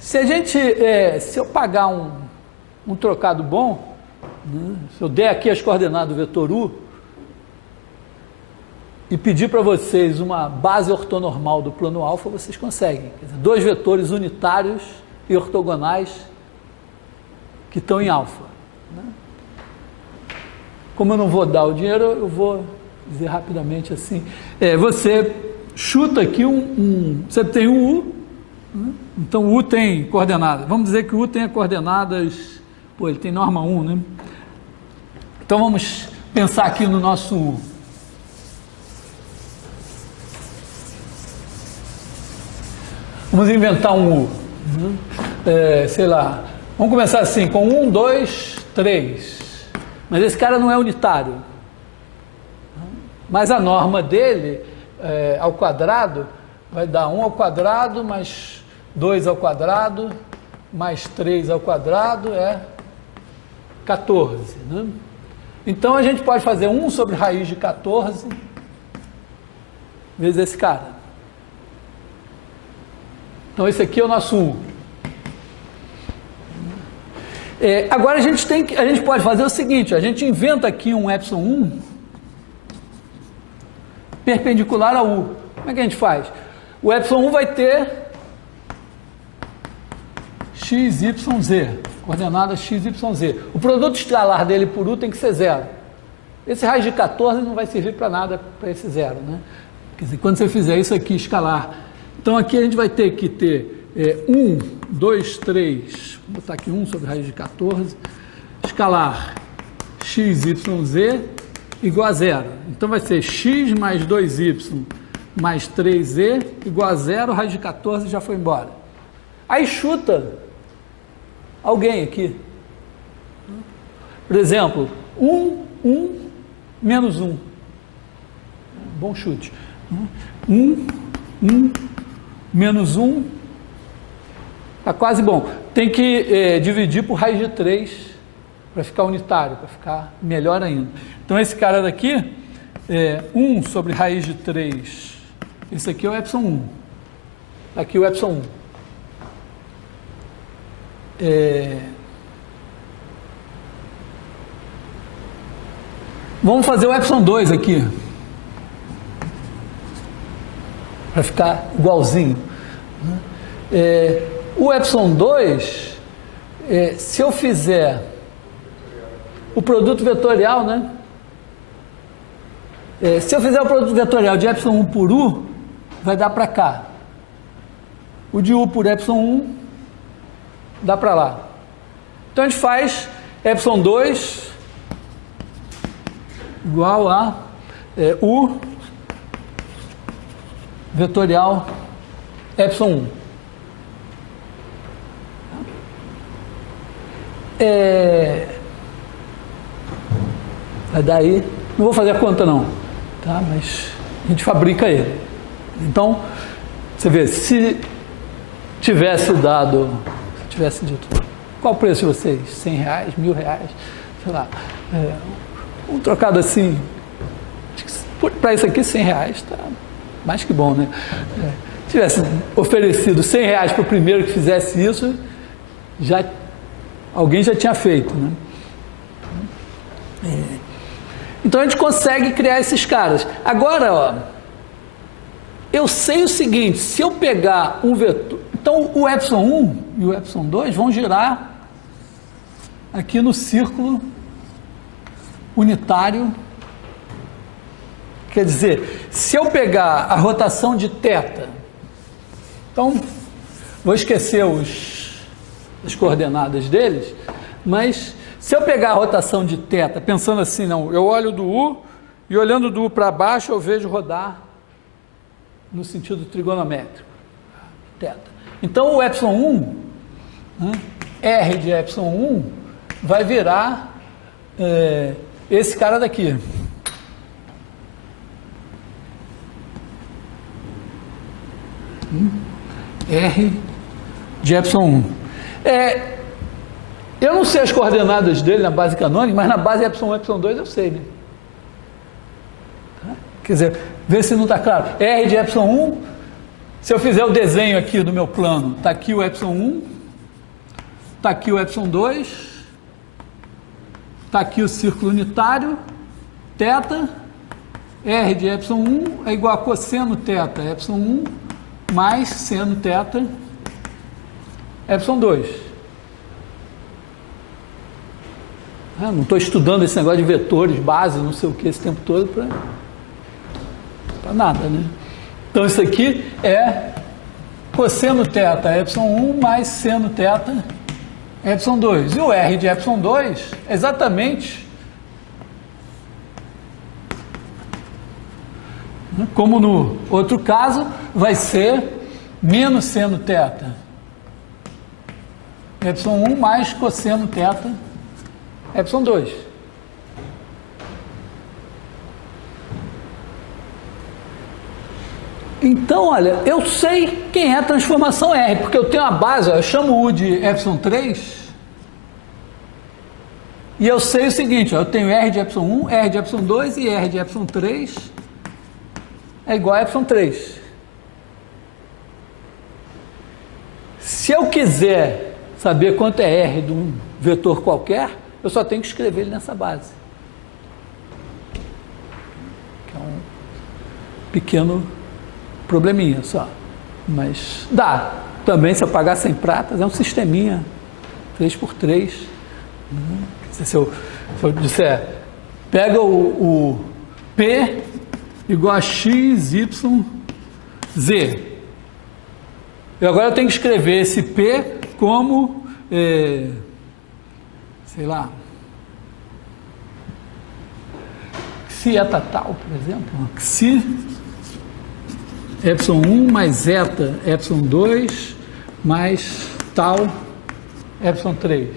Se eu pagar um trocado bom, né, se eu der aqui as coordenadas do vetor U e pedir para vocês uma base ortonormal do plano alfa, vocês conseguem. Quer dizer, 2 vetores unitários e ortogonais que estão em alfa. Né? Como eu não vou dar o dinheiro, eu vou dizer rapidamente assim. Você chuta aqui você tem um U, então o U tem coordenadas, vamos dizer que o U tenha coordenadas, ele tem norma 1, né? Então vamos pensar aqui no nosso U. Vamos inventar um U, sei lá, vamos começar assim, com 1, 2, 3, mas esse cara não é unitário, mas a norma dele, ao quadrado, vai dar 1 ao quadrado mais 2 ao quadrado mais 3 ao quadrado é 14. Né? Então a gente pode fazer 1 sobre raiz de 14 vezes esse cara. Então esse aqui é o nosso U. Agora a gente pode fazer o seguinte, a gente inventa aqui um ε1 perpendicular ao U. Como é que a gente faz? O ε1 vai ter x, y, z. Coordenada x, y, z. O produto escalar dele por u tem que ser 0. Esse raiz de 14 não vai servir para nada para esse 0, né? Quer dizer, quando você fizer isso aqui, escalar. Então, aqui a gente vai ter que ter 1, 2, 3. Vou botar aqui 1 sobre raiz de 14. Escalar x, y, z igual a 0. Então, vai ser x mais 2y mais 3z igual a 0. Raiz de 14 já foi embora. Aí chuta alguém aqui. Por exemplo, 1 menos 1. Bom chute. 1 menos 1. Está quase bom. Tem que dividir por raiz de 3 para ficar unitário, para ficar melhor ainda. Então, esse cara daqui, 1 sobre raiz de 3. Esse aqui é o epsilon 1. Aqui o epsilon 1. Vamos fazer o epsilon 2 aqui. Para ficar igualzinho. O epsilon 2, se eu fizer o produto vetorial, né? Se eu fizer o produto vetorial de epsilon 1 por u, vai dar para cá. O de u por epsilon 1 dá para lá. Então a gente faz epsilon 2 igual a u vetorial epsilon 1. Vai dar aí, não vou fazer a conta não, tá? Mas a gente fabrica ele. Então, você vê, se tivesse dito, qual o preço de vocês? R$100, R$1.000, sei lá, um trocado assim, para isso aqui R$100 está mais que bom, né? Se tivesse oferecido R$100 para o primeiro que fizesse isso, alguém já tinha feito, né? Então a gente consegue criar esses caras. Agora, ó, eu sei o seguinte, se eu pegar um vetor, então o epsilon 1 e o epsilon 2 vão girar aqui no círculo unitário. Quer dizer, se eu pegar a rotação de θ, então vou esquecer as coordenadas deles, mas se eu pegar a rotação de θ, pensando assim, não, eu olho do U e olhando do U para baixo eu vejo rodar no sentido trigonométrico, θ. Então o epsilon 1, né, R de epsilon 1, vai virar esse cara daqui. R de epsilon 1. Eu não sei as coordenadas dele na base canônica, mas na base epsilon 1 e epsilon 2 eu sei, né? Quer dizer, vê se não está claro. R de epsilon 1, se eu fizer o desenho aqui do meu plano, está aqui o epsilon 1, está aqui o epsilon 2, está aqui o círculo unitário, θ, R de epsilon 1 é igual a cosseno θ, epsilon 1, mais seno θ, epsilon 2. Não estou estudando esse negócio de vetores, base, não sei o que, esse tempo todo para nada, né? Então isso aqui é cosseno θ, epsilon 1 mais seno θ, epsilon 2. E o R de epsilon 2 é exatamente como no outro caso, vai ser menos seno θ, epsilon 1 mais cosseno θ, epsilon 2. Então, olha, eu sei quem é a transformação R, porque eu tenho a base, ó, eu chamo U de epsilon 3, e eu sei o seguinte, ó, eu tenho R de epsilon 1, R de epsilon 2 e R de epsilon 3 é igual a epsilon 3. Se eu quiser saber quanto é R de um vetor qualquer, eu só tenho que escrever ele nessa base. Que é um pequeno probleminha só. Mas dá. Também, se eu pagar 100 pratas, é um sisteminha, 3x3. Se eu disser, pega o P igual a X, Y, Z. E agora eu tenho que escrever esse P como, sei lá, xi eta tal, por exemplo. Xi epsilon1 mais eta epsilon2 mais tal epsilon3.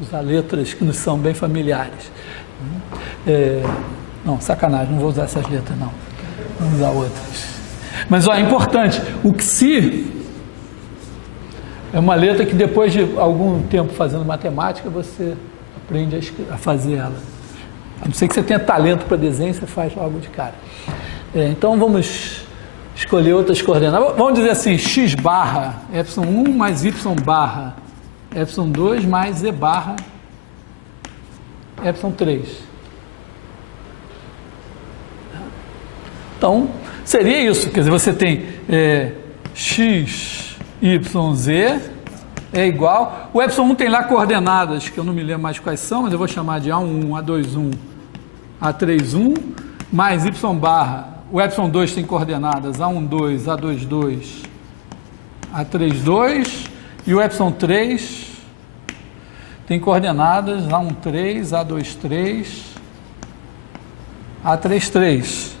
Usar letras que nos são bem familiares. Não, sacanagem, não vou usar essas letras não. Vamos usar outras. Mas, ó, é importante, o xi é uma letra que depois de algum tempo fazendo matemática, você aprende a fazer ela. A não ser que você tenha talento para desenho, você faz logo de cara. Então, vamos escolher outras coordenadas. Vamos dizer assim, x barra epsilon1 mais y barra epsilon2 mais z barra epsilon3. Então, seria isso, quer dizer, você tem x, y, z é igual, o epsilon 1 tem lá coordenadas, que eu não me lembro mais quais são, mas eu vou chamar de A1, A21, A31, mais y barra, o epsilon 2 tem coordenadas A12, A22, A32, e o epsilon 3 tem coordenadas A13, A23, A33.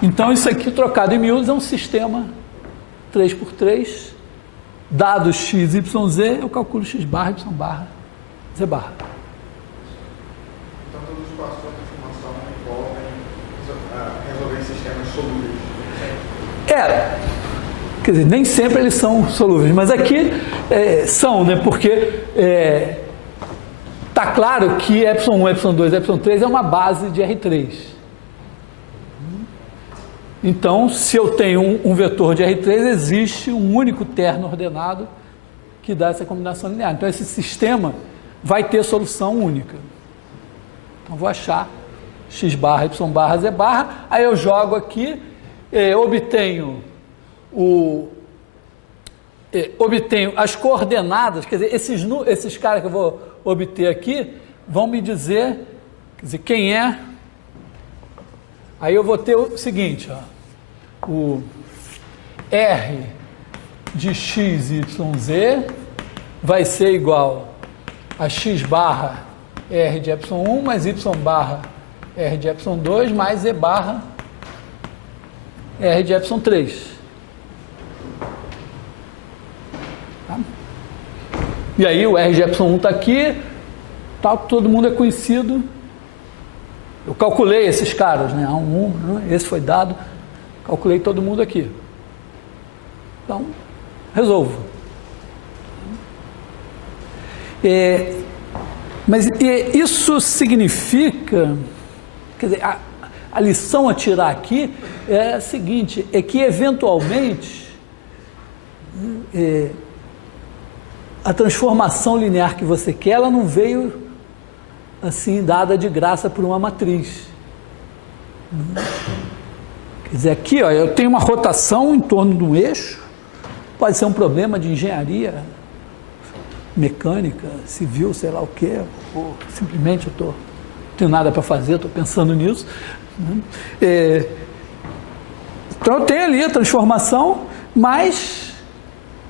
Então, isso aqui, trocado em miúdos, é um sistema 3x3, dados x, y, z, eu calculo x barra, y barra, z barra. Então, todos os passos da transformação envolvem resolver sistemas solúveis. Quer dizer, nem sempre eles são solúveis, mas aqui são, né? Porque está claro que epsilon1, epsilon2, epsilon3 é uma base de R3. Então, se eu tenho um vetor de R3, existe um único terno ordenado que dá essa combinação linear. Então, esse sistema vai ter solução única. Então, vou achar x barra, y barra, z barra, aí eu jogo aqui, obtenho as coordenadas, quer dizer, esses caras que eu vou obter aqui vão me dizer, quer dizer, quem é. Aí eu vou ter o seguinte, ó, o R de x, y, z vai ser igual a x barra R de epsilon1 mais y barra R de epsilon2 mais z barra R de epsilon3. Tá? E aí o R de epsilon1 está aqui, todo mundo é conhecido. Eu calculei esses caras, né? A1, esse foi dado, calculei todo mundo aqui. Então, resolvo. Mas isso significa, quer dizer, a lição a tirar aqui é a seguinte, é que eventualmente a transformação linear que você quer, ela não veio assim, dada de graça por uma matriz. Quer dizer, aqui, ó, eu tenho uma rotação em torno de um eixo, pode ser um problema de engenharia mecânica, civil, sei lá o quê, ou simplesmente não tenho nada para fazer, estou pensando nisso. Então eu tenho ali a transformação, mas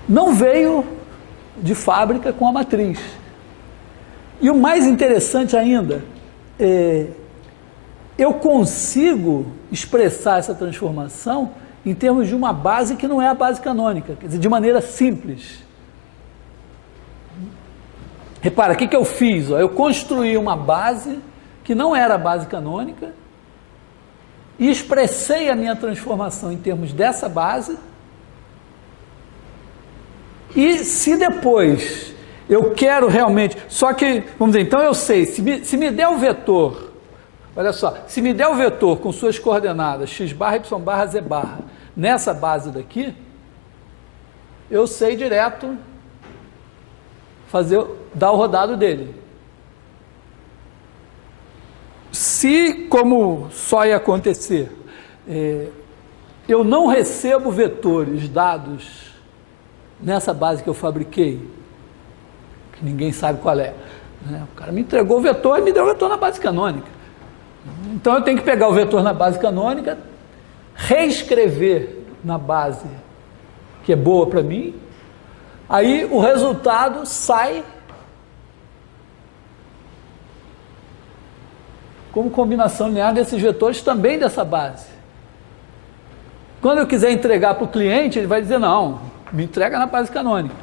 não veio de fábrica com a matriz. E o mais interessante ainda, eu consigo expressar essa transformação em termos de uma base que não é a base canônica, quer dizer, de maneira simples. Repara, o que eu fiz? Eu construí uma base que não era a base canônica e expressei a minha transformação em termos dessa base. E se depois eu quero realmente, só que, vamos dizer, então eu sei, se me der o vetor, olha só, se me der o vetor com suas coordenadas x barra, y barra, z barra, nessa base daqui, eu sei direto dar o rodado dele. Se, como só ia acontecer, eu não recebo vetores dados nessa base que eu fabriquei, que ninguém sabe qual é, né? O cara me entregou o vetor e me deu o vetor na base canônica. Então eu tenho que pegar o vetor na base canônica, reescrever na base que é boa para mim, aí o resultado sai como combinação linear desses vetores também dessa base. Quando eu quiser entregar para o cliente, ele vai dizer, não, me entrega na base canônica.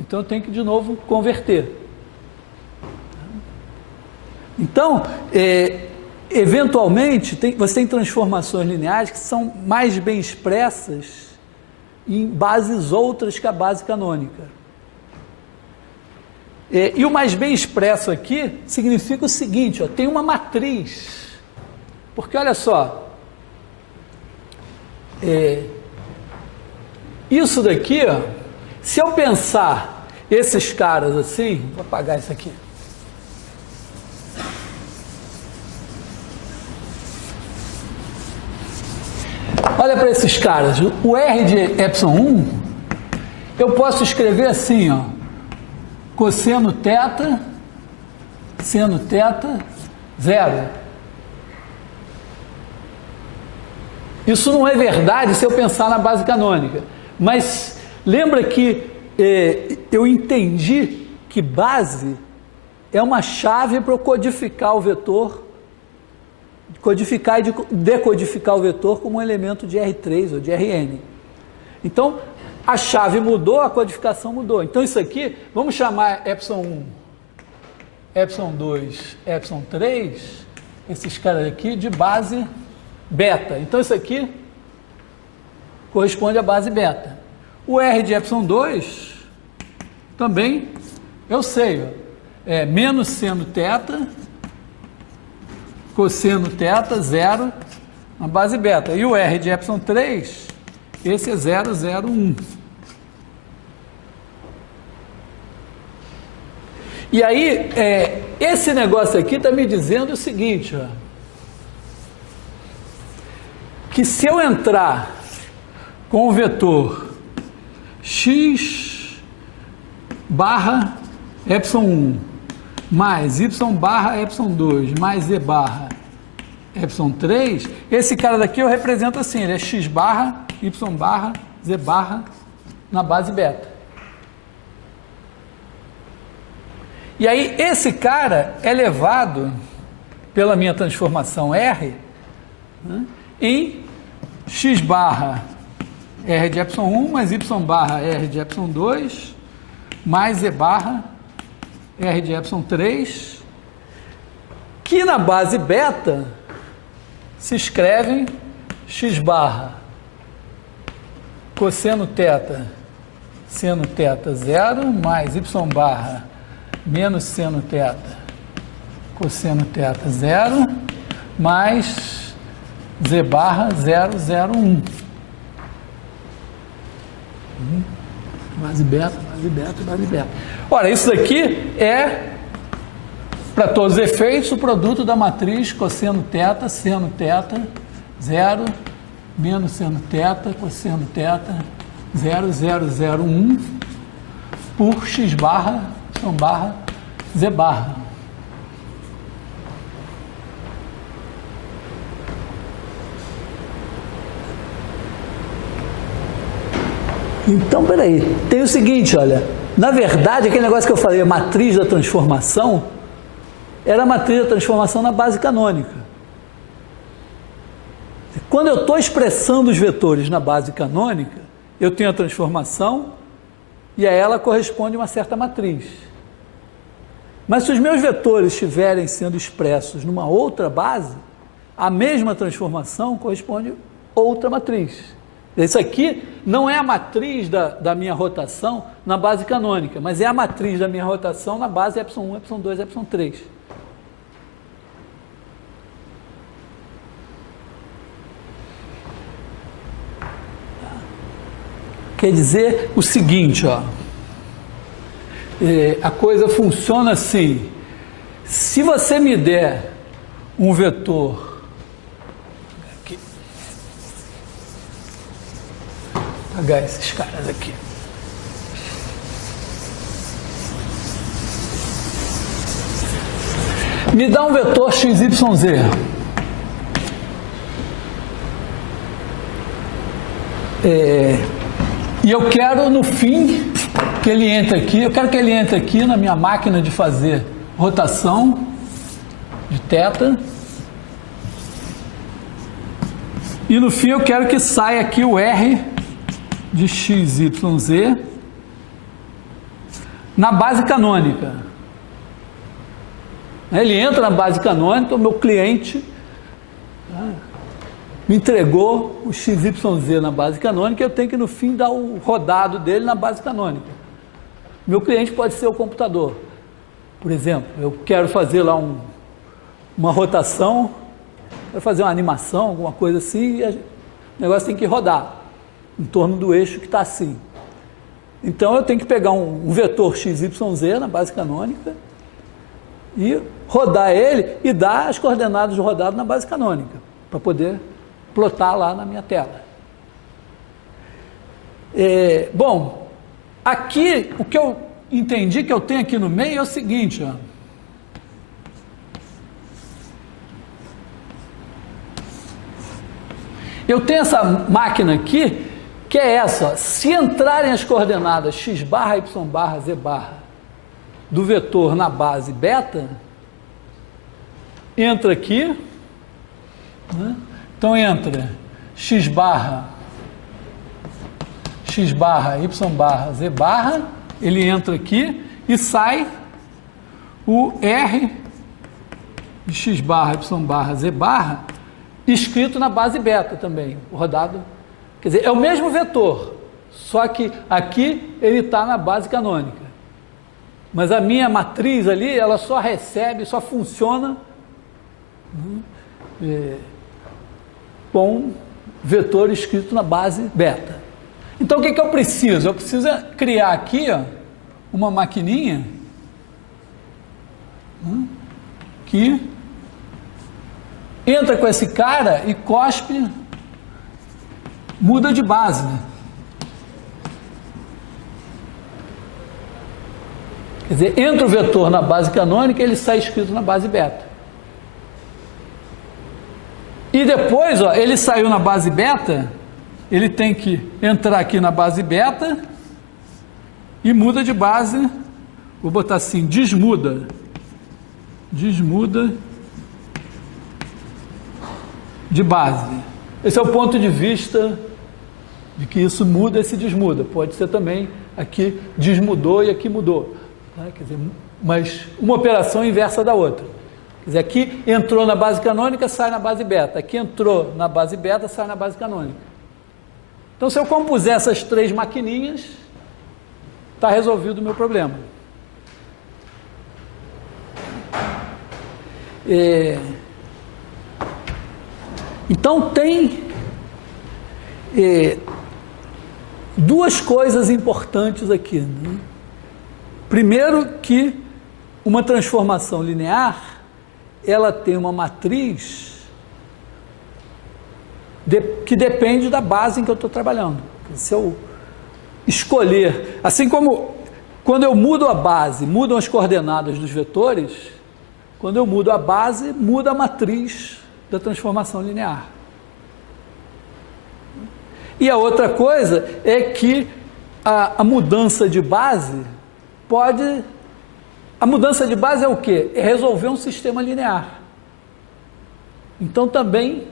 Então eu tenho que de novo converter. Então, eventualmente, você tem transformações lineares que são mais bem expressas em bases outras que a base canônica. E o mais bem expresso aqui significa o seguinte, ó, tem uma matriz. Porque olha só, isso daqui, ó, se eu pensar esses caras assim, vou apagar isso aqui. Olha para esses caras, o R de ε1, eu posso escrever assim, ó, cosseno θ, seno θ, 0. Isso não é verdade se eu pensar na base canônica, mas lembra que eu entendi que base é uma chave para eu codificar o vetor, codificar e decodificar o vetor como um elemento de R3 ou de Rn. Então, a chave mudou, a codificação mudou. Então, isso aqui, vamos chamar ε1, ε2, ε3, esses caras aqui, de base beta. Então, isso aqui corresponde à base beta. O R de ε2 também, eu sei, ó, é menos seno θ, cosseno θ, 0, na base beta. E o R de ε3, esse é 0, 0, 1. E aí, esse negócio aqui está me dizendo o seguinte, ó, que se eu entrar com o vetor x barra ε1 mais y barra ε2 mais z barra ε3, esse cara daqui eu represento assim, ele é x barra, y barra, z barra na base beta. E aí esse cara é levado pela minha transformação R, né, em x barra R de ε1 mais y barra R de ε2 mais z barra R de ε3, que na base beta se escrevem x barra cosseno θ, seno θ 0, mais y barra menos seno θ, cosseno θ 0, mais z barra 0, 0, 1. Base beta, base beta, base beta. Ora, isso daqui é, para todos os efeitos, o produto da matriz cosseno θ, seno θ, 0, menos seno θ, cosseno θ, 0, 0, 0, 1, por x barra, y barra, z barra. Então, peraí, tem o seguinte, olha, na verdade, aquele negócio que eu falei, a matriz da transformação, era a matriz da transformação na base canônica. Quando eu estou expressando os vetores na base canônica, eu tenho a transformação e a ela corresponde uma certa matriz. Mas se os meus vetores estiverem sendo expressos numa outra base, a mesma transformação corresponde a outra matriz. Isso aqui não é a matriz da minha rotação na base canônica, mas é a matriz da minha rotação na base ε1, ε2, ε3. Quer dizer o seguinte, ó, a coisa funciona assim: se você me der um vetor aqui, apagar esses caras aqui. Me dá um vetor XYZ. E eu quero, no fim, que ele entre aqui. Eu quero que ele entre aqui na minha máquina de fazer rotação de θ. E no fim eu quero que saia aqui o R de XYZ na base canônica. Ele entra na base canônica, o meu cliente me entregou o XYZ na base canônica, eu tenho que no fim dar o rodado dele na base canônica. Meu cliente pode ser o computador. Por exemplo, eu quero fazer lá uma rotação, quero fazer uma animação, alguma coisa assim, e o negócio tem que rodar em torno do eixo que está assim. Então eu tenho que pegar um vetor XYZ na base canônica e rodar ele e dar as coordenadas de rodado na base canônica, para poder plotar lá na minha tela. Bom, aqui o que eu entendi que eu tenho aqui no meio é o seguinte, ó. Eu tenho essa máquina aqui, que é essa, ó. Se entrarem as coordenadas x barra, y barra, z barra do vetor na base beta, entra aqui, né? Então entra x barra, y barra, z barra, ele entra aqui e sai o R de x barra, y barra, z barra, escrito na base beta também, o rodado. Quer dizer, é o mesmo vetor, só que aqui ele está na base canônica. Mas a minha matriz ali, ela só recebe, só funciona com vetor escrito na base beta. Então o que eu preciso? Eu preciso criar aqui, ó, uma maquininha que entra com esse cara e cospe, muda de base. Quer dizer, entra o vetor na base canônica e ele sai escrito na base beta. E depois, ó, ele saiu na base beta, ele tem que entrar aqui na base beta e muda de base, vou botar assim, desmuda de base. Esse é o ponto de vista de que isso muda e se desmuda. Pode ser também aqui desmudou e aqui mudou. Tá? Quer dizer, mas uma operação inversa da outra. Quer dizer, aqui entrou na base canônica, sai na base beta. Aqui entrou na base beta, sai na base canônica. Então, se eu compuser essas três maquininhas, está resolvido o meu problema. Então, tem duas coisas importantes aqui, né? Primeiro, que uma transformação linear, ela tem uma matriz que depende da base em que eu estou trabalhando. Se eu escolher, assim como quando eu mudo a base, mudam as coordenadas dos vetores, quando eu mudo a base, muda a matriz da transformação linear. E a outra coisa é que a mudança de base pode... A mudança de base é o quê? É resolver um sistema linear. Então, também,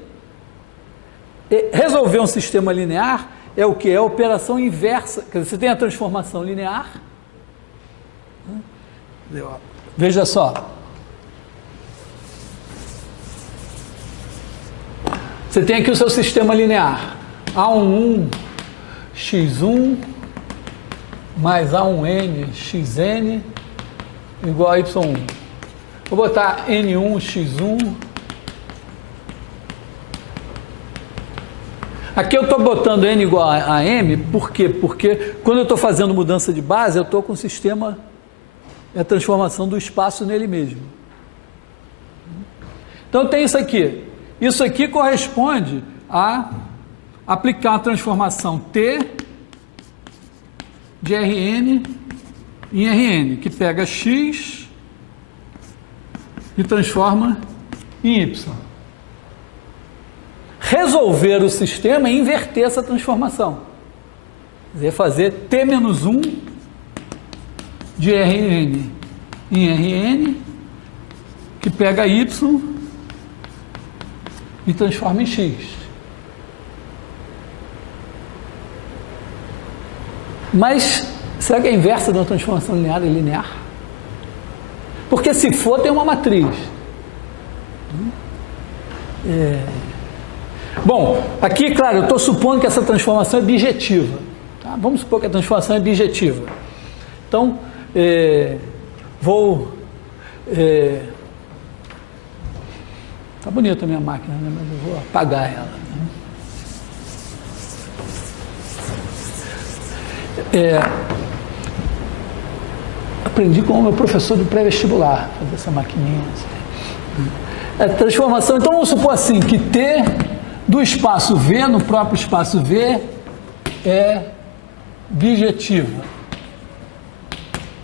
resolver um sistema linear é o quê? É a operação inversa. Quer dizer, você tem a transformação linear. Veja só. Você tem aqui o seu sistema linear. A11 x1 mais A1n xn igual a y1. Vou botar n1 x1. Aqui eu estou botando n igual a m, por quê? Porque quando eu estou fazendo mudança de base, eu estou com o sistema, a transformação do espaço nele mesmo. Então tem isso aqui. Isso aqui corresponde a aplicar a transformação t de Rn em Rn, que pega x e transforma em y. Resolver o sistema é inverter essa transformação. Quer dizer, fazer t-1 de Rn em Rn, que pega y e transforma em x. Mas será que a inversa de uma transformação linear é linear? Porque se for, tem uma matriz. Bom, aqui, claro, eu estou supondo que essa transformação é bijetiva. Tá? Vamos supor que a transformação é bijetiva. Então, vou... Tá bonita a minha máquina, né? Mas eu vou apagar ela. Aprendi com o meu professor do pré-vestibular fazer essa maquininha. A transformação, então vamos supor assim, que T do espaço V, no próprio espaço V, é bijetiva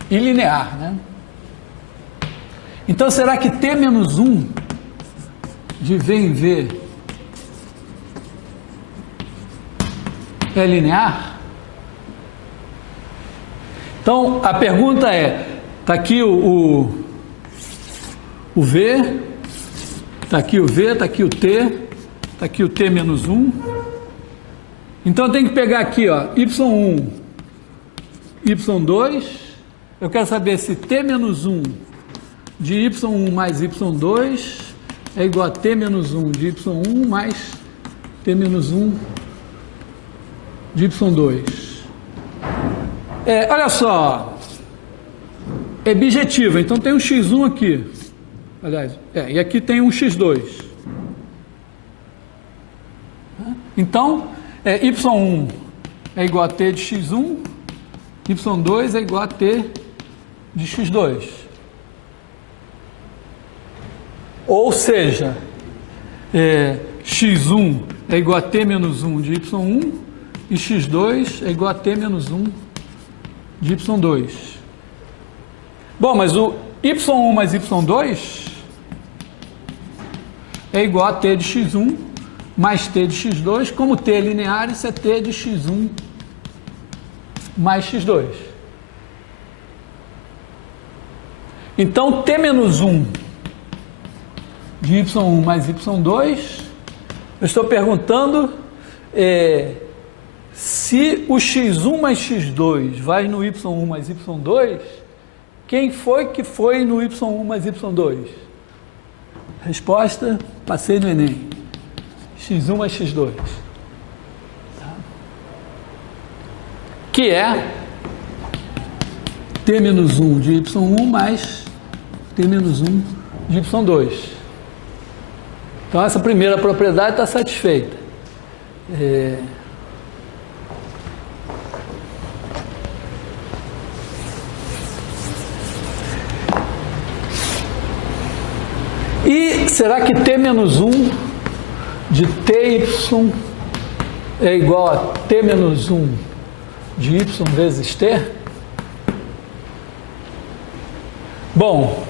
e linear, né? Então será que T-1 de V em V é linear? Então, a pergunta é, está aqui o V, está aqui o V, está aqui o T, está aqui o T-1. Então, eu tenho que pegar aqui, ó, Y1, Y2. Eu quero saber se T-1 de Y1 mais Y2 é igual a T-1 de Y1 mais T-1 de Y2. Olha só, é bijetiva, então tem um x1 aqui, aliás, e aqui tem um x2. Então, y1 é igual a t de x1, y2 é igual a t de x2. Ou seja, x1 é igual a t-1 de y1 e x2 é igual a t-1 de y2. Bom, mas o y1 mais y2 é igual a t de x1 mais t de x2. Como t é linear, isso é t de x1 mais x2. Então, t-1 de y1 mais y2, eu estou perguntando se o x1 mais x2 vai no y1 mais y2, quem foi que foi no y1 mais y2? Resposta, passei no Enem. x1 mais x2. Tá? Que é t-1 de y1 mais t-1 de y2. Então, essa primeira propriedade está satisfeita. E será que t-1 de ty é igual a t-1 de y vezes t? Bom,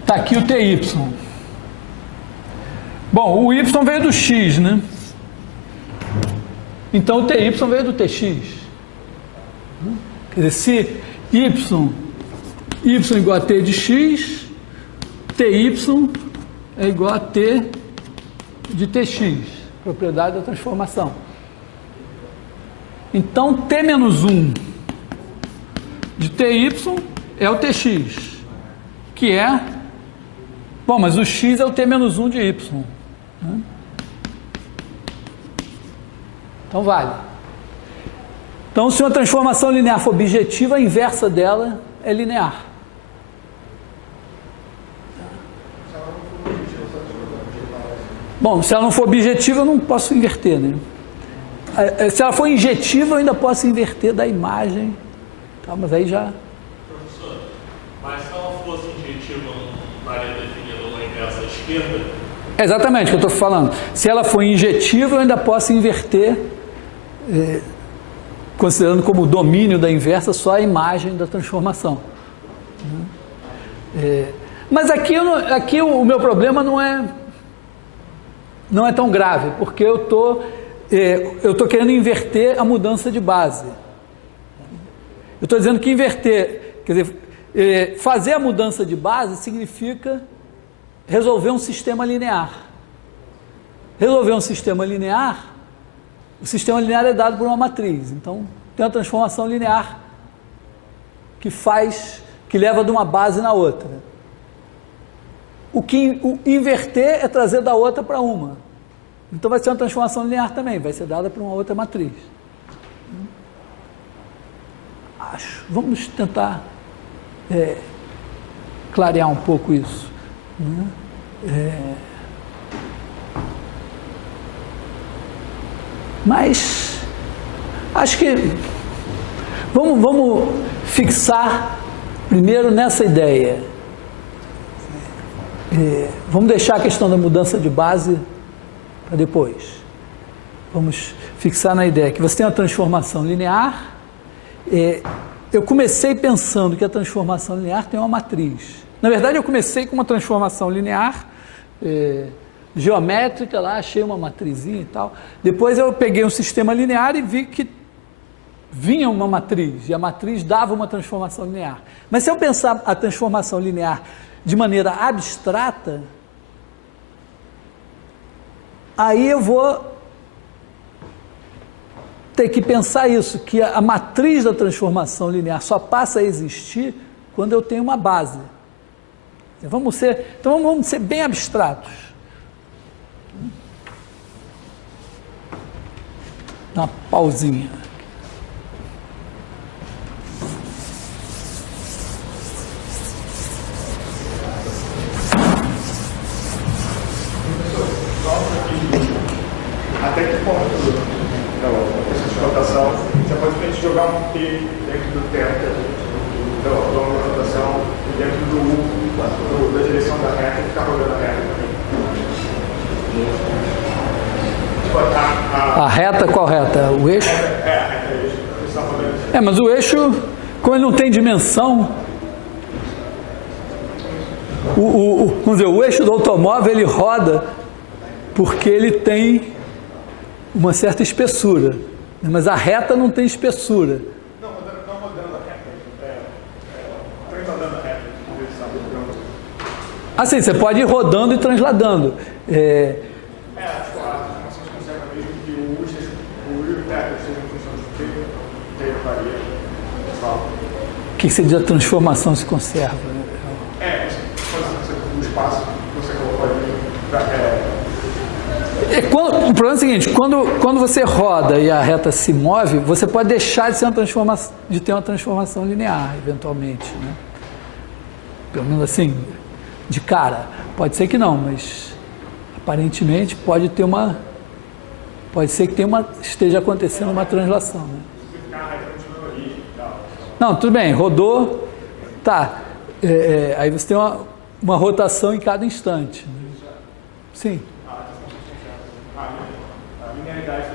está aqui o ty. Bom, o y veio do x, né? Então o ty veio do tx. Quer dizer, se y igual a t de x, ty é igual a t de tx, propriedade da transformação. Então, t-1 de ty é o tx, que é... Bom, mas o x é o t-1 de y. Né? Então, vale. Então, se uma transformação linear for bijetiva, a inversa dela é linear. Bom, se ela não for bijetiva, eu não posso inverter, né? Se ela for injetiva, eu ainda posso inverter da imagem. Tá, mas aí já... Professor, mas se ela fosse injetiva, não estaria definida uma inversa à esquerda? É exatamente o que eu estou falando. Se ela for injetiva, eu ainda posso inverter considerando como domínio da inversa só a imagem da transformação. Mas aqui o meu problema não é tão grave, porque eu tô querendo inverter a mudança de base. Eu estou dizendo que inverter, quer dizer, fazer a mudança de base significa resolver um sistema linear. Resolver um sistema linear, o sistema linear é dado por uma matriz. Então, tem uma transformação linear que leva de uma base na outra. O inverter é trazer da outra para uma. Então, vai ser uma transformação linear também, vai ser dada por uma outra matriz. Vamos tentar clarear um pouco isso. Mas acho que vamos fixar primeiro nessa ideia. Vamos deixar a questão da mudança de base para depois. Vamos fixar na ideia que você tem uma transformação linear. Eu comecei pensando que a transformação linear tem uma matriz. Na verdade, eu comecei com uma transformação linear geométrica lá, achei uma matrizinha e tal. Depois eu peguei um sistema linear e vi que vinha uma matriz, e a matriz dava uma transformação linear. Mas se eu pensar a transformação linear de maneira abstrata, aí eu vou ter que pensar isso, que a matriz da transformação linear só passa a existir quando eu tenho uma base. Então vamos ser bem abstratos. Dá uma pausinha. Até que ponto da rotação você pode jogar um T dentro do θ da rotação e dentro da direção da reta e ficar rodando a reta. A reta, qual reta? O eixo? A reta é eixo. Mas o eixo, como ele não tem dimensão, vamos dizer, o eixo do automóvel ele roda porque ele tem uma certa espessura, mas a reta não tem espessura. Não rodando a reta. Transladando a reta. Assim, você pode ir rodando e transladando. A transformação se conserva mesmo que o U e o θ sejam funções do T varia. O que você diz a transformação se conserva? O espaço que você colocou ali o problema é o seguinte, quando você roda e a reta se move, você pode deixar de ter uma transformação linear, eventualmente, né? Pelo menos assim, de cara. Pode ser que não, mas aparentemente pode ser que esteja acontecendo uma translação, né? Não, tudo bem, rodou, tá. Aí você tem uma rotação em cada instante, né? Sim. A linearidade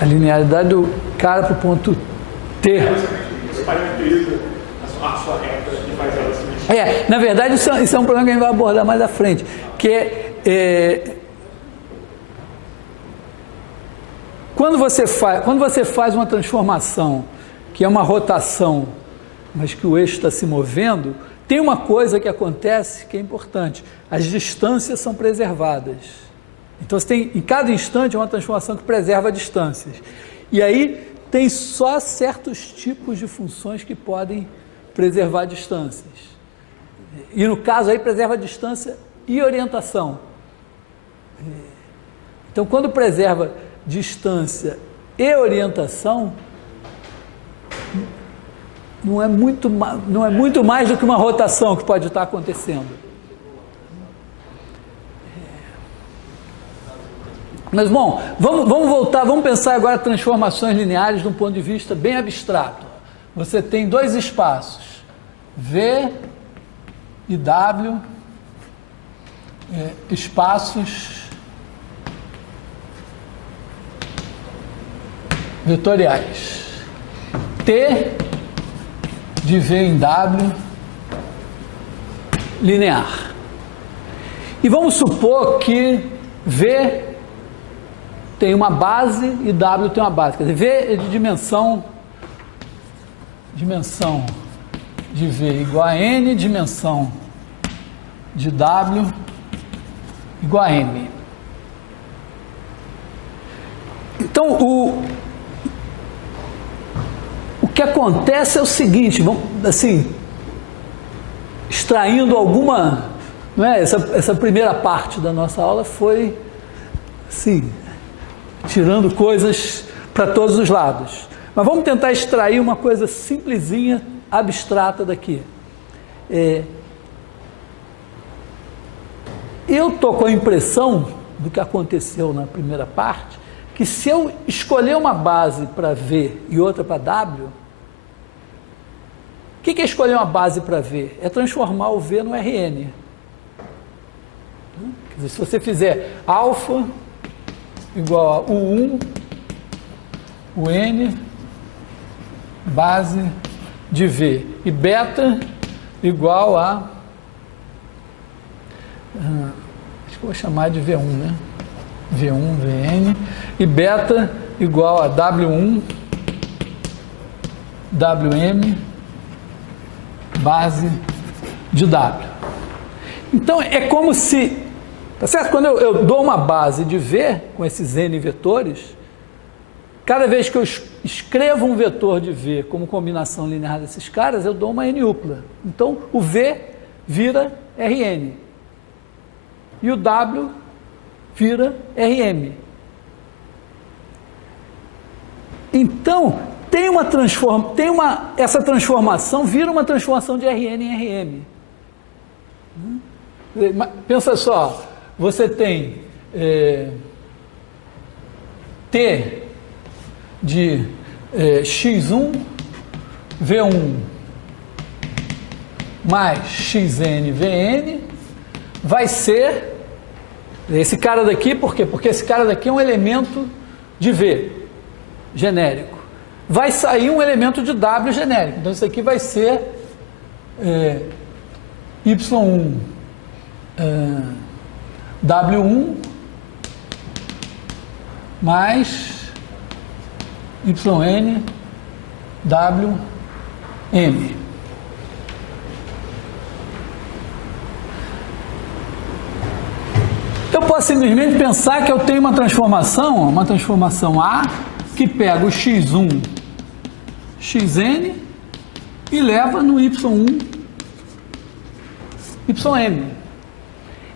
A linearidade do cara para o ponto T. você parametriza a sua reta e faz ela se mexer. Na verdade, isso é um problema que a gente vai abordar mais à frente, que quando você faz uma transformação, que é uma rotação, mas que o eixo está se movendo, tem uma coisa que acontece que é importante: as distâncias são preservadas. Então você tem, em cada instante, uma transformação que preserva distâncias. E aí tem só certos tipos de funções que podem preservar distâncias. E no caso aí preserva distância e orientação. Então quando preserva distância e orientação, não é muito mais do que uma rotação que pode estar acontecendo. Mas, bom, vamos voltar, vamos pensar agora transformações lineares de um ponto de vista bem abstrato. Você tem dois espaços, V e W, espaços vetoriais. T de V em W linear. E vamos supor que V tem uma base e W tem uma base. Quer dizer, V é de dimensão de V igual a N, dimensão de W igual a M. Então, o que acontece é o seguinte, vamos, assim, extraindo alguma, não é? Essa primeira parte da nossa aula foi, assim, tirando coisas para todos os lados. Mas vamos tentar extrair uma coisa simplesinha, abstrata daqui. Eu estou com a impressão do que aconteceu na primeira parte, que se eu escolher uma base para V e outra para W, o que é escolher uma base para V? É transformar o V no RN. Quer dizer, se você fizer alfa igual a U1, o N, base de V, e beta igual a, acho que eu vou chamar de V1, né? V1, Vn, e beta igual a W1, Wm, base de W. Então, é como se, tá certo? Quando eu dou uma base de V, com esses N vetores, cada vez que eu escrevo um vetor de V como combinação linear desses caras, eu dou uma N-upla. Então, o V vira Rn. E o W vira Rm. Então, essa transformação vira uma transformação de Rn em Rm. Pensa só, você tem T de x1, V1 mais xn, Vn, vai ser esse cara daqui, por quê? Porque esse cara daqui é um elemento de V, genérico. Vai sair um elemento de W genérico. Então, isso aqui vai ser Y1 W1 mais YN WM. Eu posso simplesmente pensar que eu tenho uma transformação A, que pega o x1, xn e leva no y1, ym.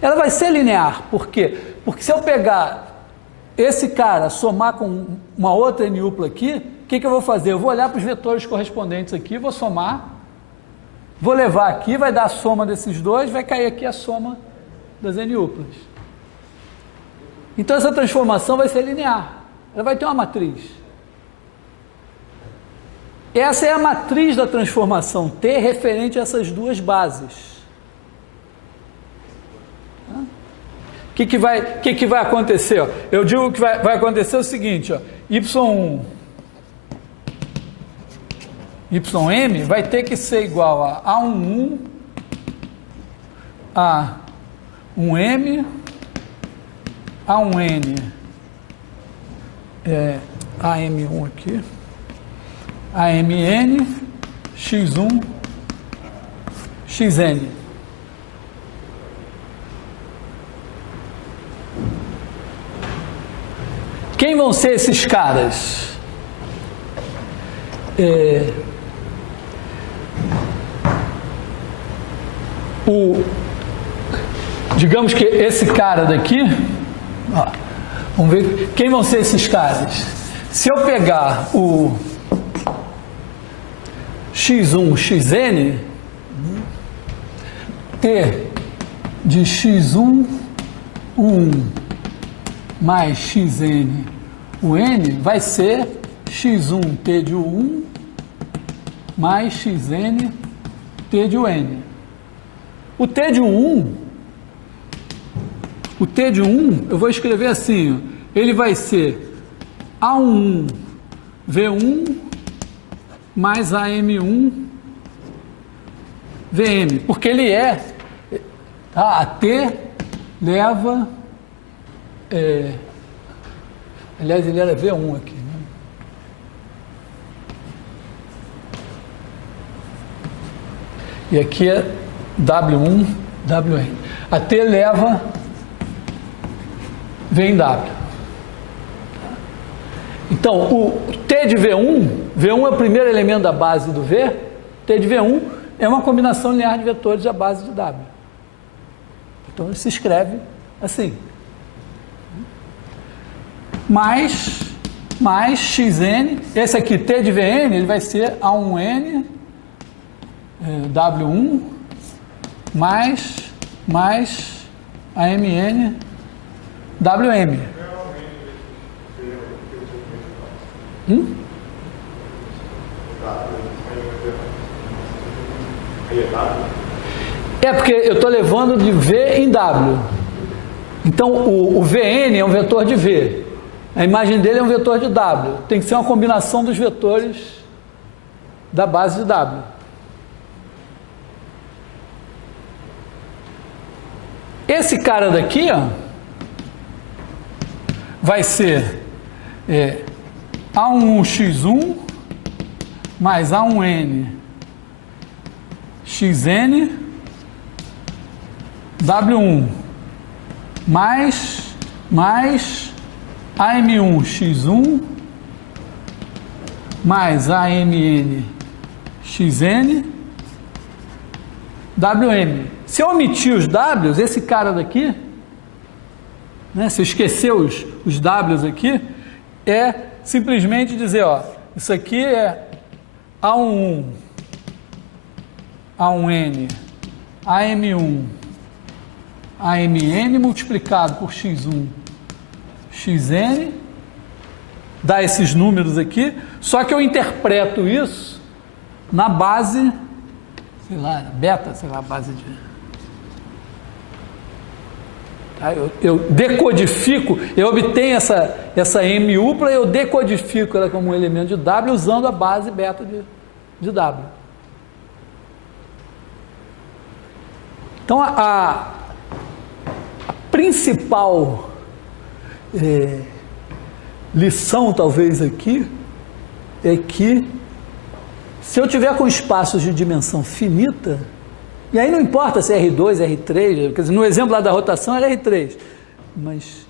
Ela vai ser linear, por quê? Porque se eu pegar esse cara, somar com uma outra N-upla aqui, o que eu vou fazer? Eu vou olhar para os vetores correspondentes aqui, vou somar, vou levar aqui, vai dar a soma desses dois, vai cair aqui a soma das N-uplas. Então, essa transformação vai ser linear. Ela vai ter uma matriz. Essa é a matriz da transformação T referente a essas duas bases. O que vai acontecer? Ó? Eu digo que vai acontecer o seguinte, ó, Y1, Ym vai ter que ser igual a A11, A1M, A1N, AM1 aqui, AMN, X1, XN. Quem vão ser esses caras? Digamos que esse cara daqui, ó, vamos ver quem vão ser esses caras. Se eu pegar o x1, xn, T de x1, 1 mais xn, o n vai ser x1 T de U1 mais xn T de UN. O T de U1, eu vou escrever assim, ó, ele vai ser A11 V1 mais AM1 VM, porque ele a T leva, aliás, ele era V1 aqui, né? E aqui é W1, WN. A T leva V em W. Então, o T de V1 é o primeiro elemento da base do V, T de V1 é uma combinação linear de vetores da base de W. Então, ele se escreve assim. Mais xn, esse aqui, T de Vn, ele vai ser A1n, W1, mais AMN, WM. É porque eu estou levando de V em W. Então, o Vn é um vetor de V. A imagem dele é um vetor de W. Tem que ser uma combinação dos vetores da base de W. Esse cara daqui, ó, vai ser A11x1 mais A1n xn W1 mais AM1x1 mais AMN xn WM. Se eu omitir os Ws, esse cara daqui, né, se eu esquecer os Ws aqui, é simplesmente dizer, ó, isso aqui é A11, A1N, AM1, AMN multiplicado por x1, xn, dá esses números aqui, só que eu interpreto isso na base, sei lá, beta, sei lá, base de... Tá? Eu decodifico, eu obtenho essa MU para eu decodifico ela como um elemento de W usando a base beta de W. Então, a principal lição, talvez, aqui, é que se eu tiver com espaços de dimensão finita, e aí não importa se é R2, R3, quer dizer, no exemplo lá da rotação era R3, mas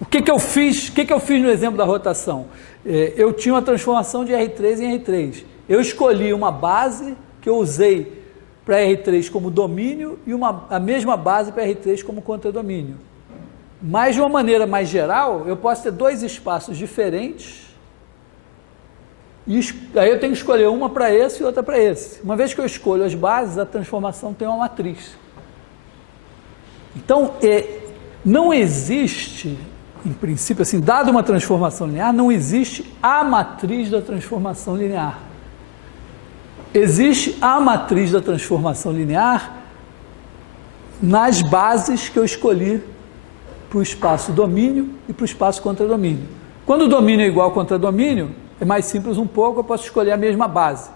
o que eu fiz no exemplo da rotação? Eu tinha uma transformação de R3 em R3. Eu escolhi uma base que eu usei para R3 como domínio e a mesma base para R3 como contradomínio. Mas, de uma maneira mais geral, eu posso ter dois espaços diferentes e aí eu tenho que escolher uma para esse e outra para esse. Uma vez que eu escolho as bases, a transformação tem uma matriz. Então, não existe, em princípio, assim, dada uma transformação linear, não existe a matriz da transformação linear. Existe a matriz da transformação linear nas bases que eu escolhi para o espaço domínio e para o espaço contradomínio. Quando o domínio é igual ao contradomínio, é mais simples um pouco, eu posso escolher a mesma base.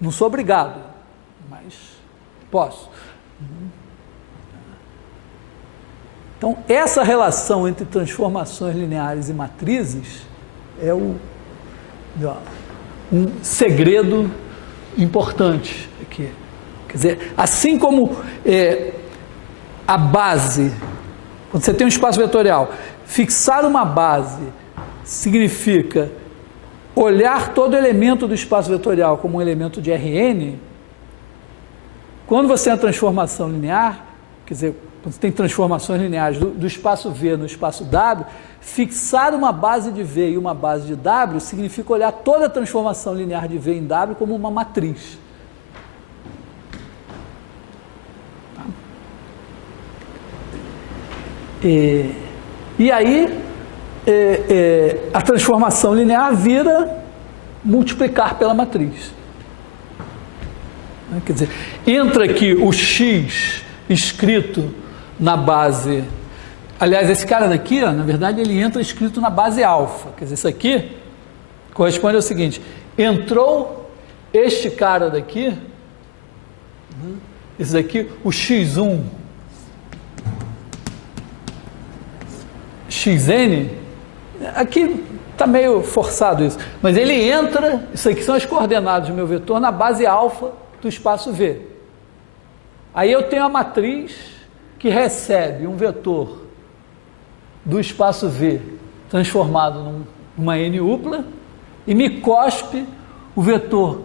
Não sou obrigado, mas posso. Então, essa relação entre transformações lineares e matrizes é um segredo importante aqui. Quer dizer, assim como a base, quando você tem um espaço vetorial, fixar uma base significa olhar todo elemento do espaço vetorial como um elemento de Rn. Quando você tem a transformação linear, quer dizer, quando você tem transformações lineares do espaço V no espaço W, fixar uma base de V e uma base de W significa olhar toda a transformação linear de V em W como uma matriz. E aí, a transformação linear vira multiplicar pela matriz. Quer dizer, entra aqui o x escrito na base aliás, esse cara daqui, ó, na verdade, ele entra escrito na base alfa. Quer dizer, isso aqui corresponde ao seguinte: entrou este cara daqui, esse daqui, o x1, xn, aqui está meio forçado isso, mas ele entra, isso aqui são as coordenadas do meu vetor, na base alfa do espaço V. Aí eu tenho a matriz que recebe um vetor do espaço V transformado numa n-upla e me cospe o vetor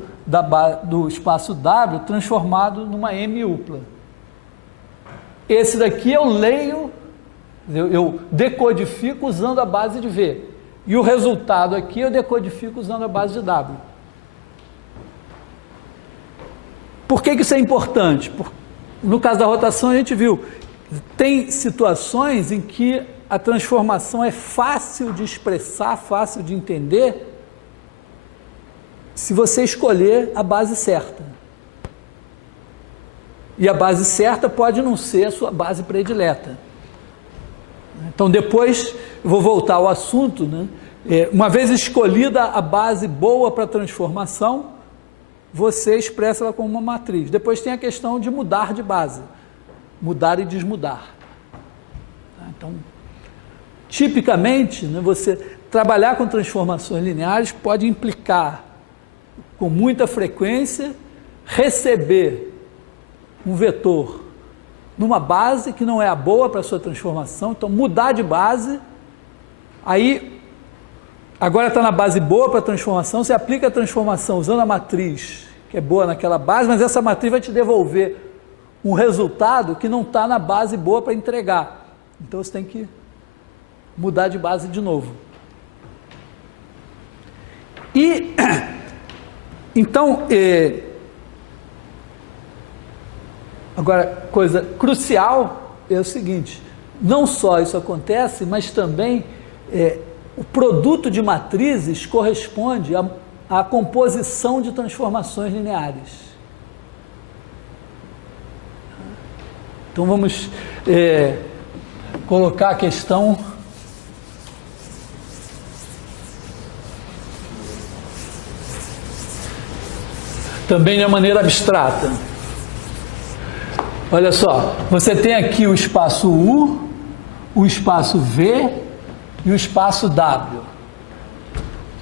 do espaço W transformado numa m-upla. Esse daqui eu leio, eu decodifico usando a base de V. E o resultado aqui eu decodifico usando a base de W. Por que isso é importante? No caso da rotação a gente viu, tem situações em que a transformação é fácil de expressar, fácil de entender, se você escolher a base certa. E a base certa pode não ser a sua base predileta. Então depois, eu vou voltar ao assunto, né? Uma vez escolhida a base boa para a transformação, você expressa ela como uma matriz. Depois tem a questão de mudar de base, mudar e desmudar. Então, tipicamente, né, você trabalhar com transformações lineares pode implicar, com muita frequência, receber um vetor numa base que não é a boa para a sua transformação, então mudar de base, aí agora está na base boa para a transformação, você aplica a transformação usando a matriz que é boa naquela base, mas essa matriz vai te devolver um resultado que não está na base boa para entregar. Então você tem que mudar de base de novo. E então, agora, coisa crucial é o seguinte: não só isso acontece, mas também o produto de matrizes corresponde à composição de transformações lineares. Então vamos colocar a questão também de uma maneira abstrata. Olha só, você tem aqui o espaço U, o espaço V e o espaço W.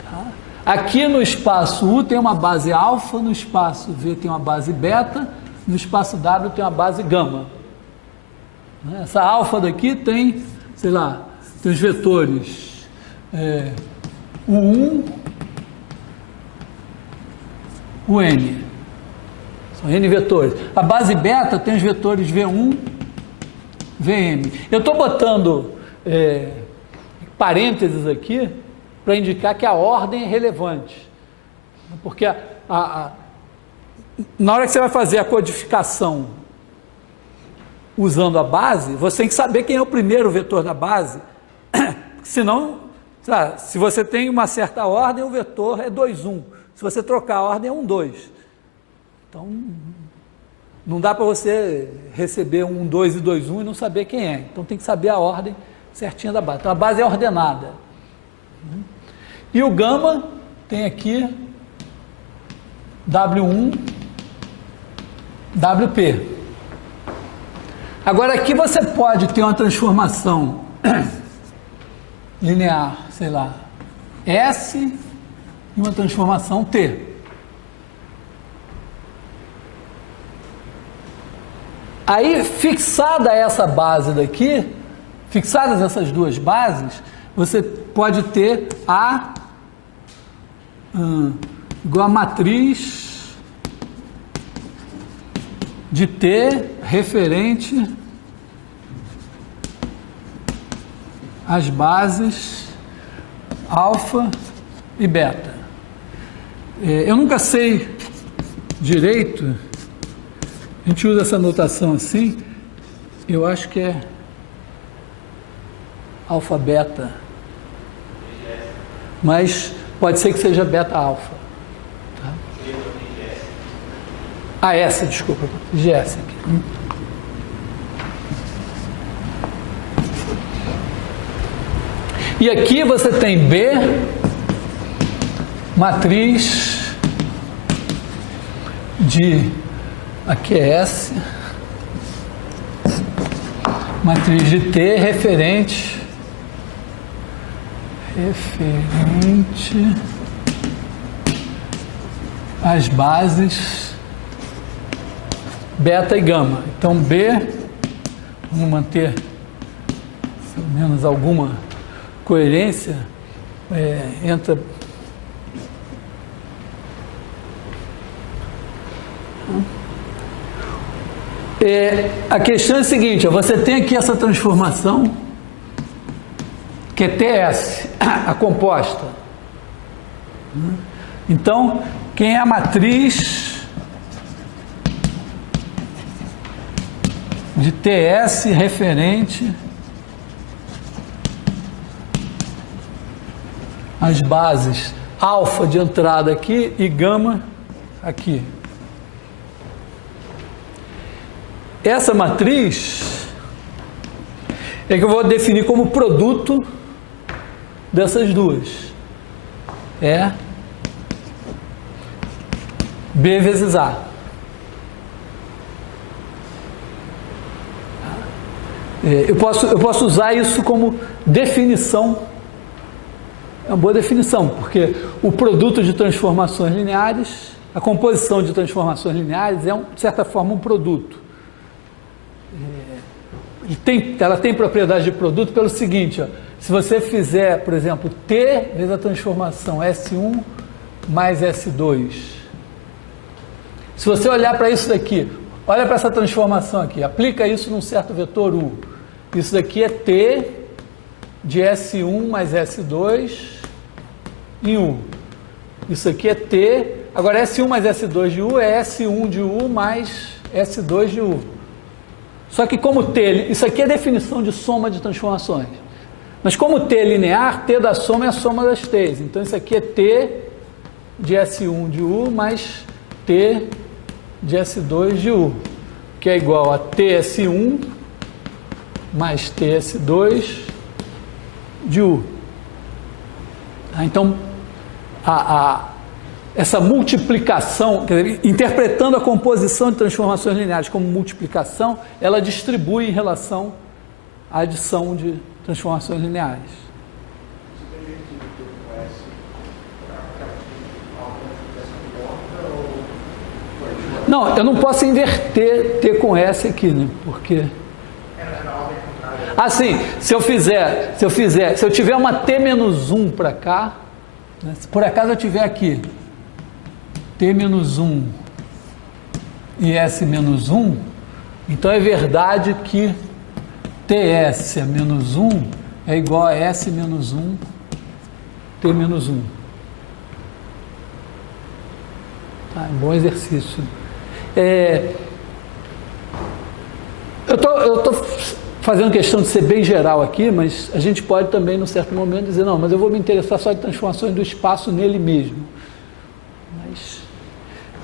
Tá? Aqui no espaço U tem uma base alfa, no espaço V tem uma base beta, no espaço W tem uma base gama. Essa alfa daqui tem, sei lá, tem os vetores U1, o N, são N vetores. A base beta tem os vetores V1, Vm. Eu estou botando parênteses aqui para indicar que a ordem é relevante, porque na hora que você vai fazer a codificação usando a base, você tem que saber quem é o primeiro vetor da base, senão, se você tem uma certa ordem, o vetor é 2, 1. Se você trocar a ordem, é 1, 2. Então, não dá para você receber 1, 2 e 2, 1 e não saber quem é. Então, tem que saber a ordem certinha da base. Então, a base é ordenada. E o gama tem aqui W1, WP. Agora, aqui você pode ter uma transformação linear, sei lá, S e uma transformação T. Aí, fixada essa base daqui, fixadas essas duas bases, você pode ter A igual a matriz de T referente às bases alfa e beta. Eu nunca sei direito, a gente usa essa notação assim, eu acho que é alfa beta, mas pode ser que seja beta alfa. Tá? S, desculpa, GS aqui. E aqui você tem B, matriz de, aqui é S, matriz de T referente às bases beta e gama. Então B, vamos manter pelo menos alguma coerência, entra a questão é a seguinte, você tem aqui essa transformação que é TS, a composta. Então, quem é a matriz de TS referente às bases alfa de entrada aqui e gama aqui. Essa matriz é que eu vou definir como produto dessas duas. É B vezes A. Eu posso usar isso como definição. É uma boa definição, porque o produto de transformações lineares, a composição de transformações lineares é, de certa forma, um produto. Ela tem propriedade de produto pelo seguinte, ó, se você fizer, por exemplo, T vezes a transformação S1 mais S2, se você olhar para isso daqui, olha para essa transformação aqui, aplica isso num certo vetor U, isso daqui é T de S1 mais S2 em U, isso aqui é T, agora S1 mais S2 de U é S1 de U mais S2 de U. Só que como T, isso aqui é definição de soma de transformações. Mas como T é linear, T da soma é a soma das T's. Então isso aqui é T de S1 de U mais T de S2 de U, que é igual a TS1 mais TS2 de U. Então, essa multiplicação, quer dizer, interpretando a composição de transformações lineares como multiplicação, ela distribui em relação à adição de transformações lineares. Não, eu não posso inverter T com S aqui, né? Porque... assim, se eu tiver uma T menos 1 para cá, né? Se por acaso eu tiver aqui T menos 1 e S menos 1, então é verdade que TS a menos 1 é igual a S menos 1, T menos 1. Tá, um bom exercício. Eu tô fazendo questão de ser bem geral aqui, mas a gente pode também, num certo momento, dizer, não, mas eu vou me interessar só em transformações do espaço nele mesmo. Mas,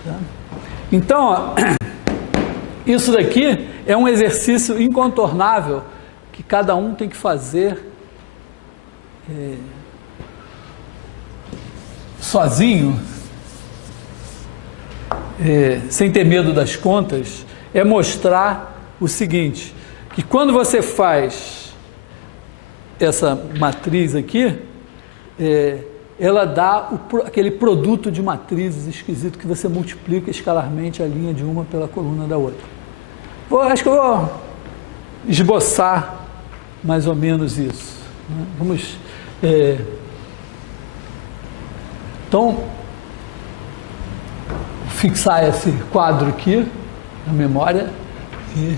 tá? Então, ó, isso daqui é um exercício incontornável que cada um tem que fazer sozinho, sem ter medo das contas, é mostrar o seguinte, que quando você faz essa matriz aqui, ela dá aquele produto de matrizes esquisito que você multiplica escalarmente a linha de uma pela coluna da outra. Acho que eu vou esboçar mais ou menos isso, né? Vamos... então, fixar esse quadro aqui na memória e...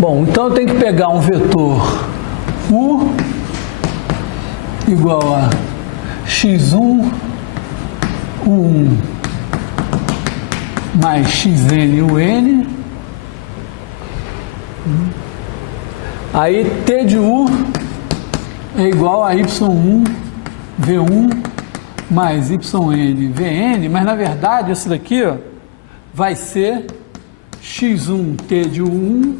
Bom, então eu tenho que pegar um vetor U igual a x1, U1 mais xn UN, aí T de U é igual a y1 V1 mais YN VN, mas na verdade isso daqui, ó, vai ser X1 T de 1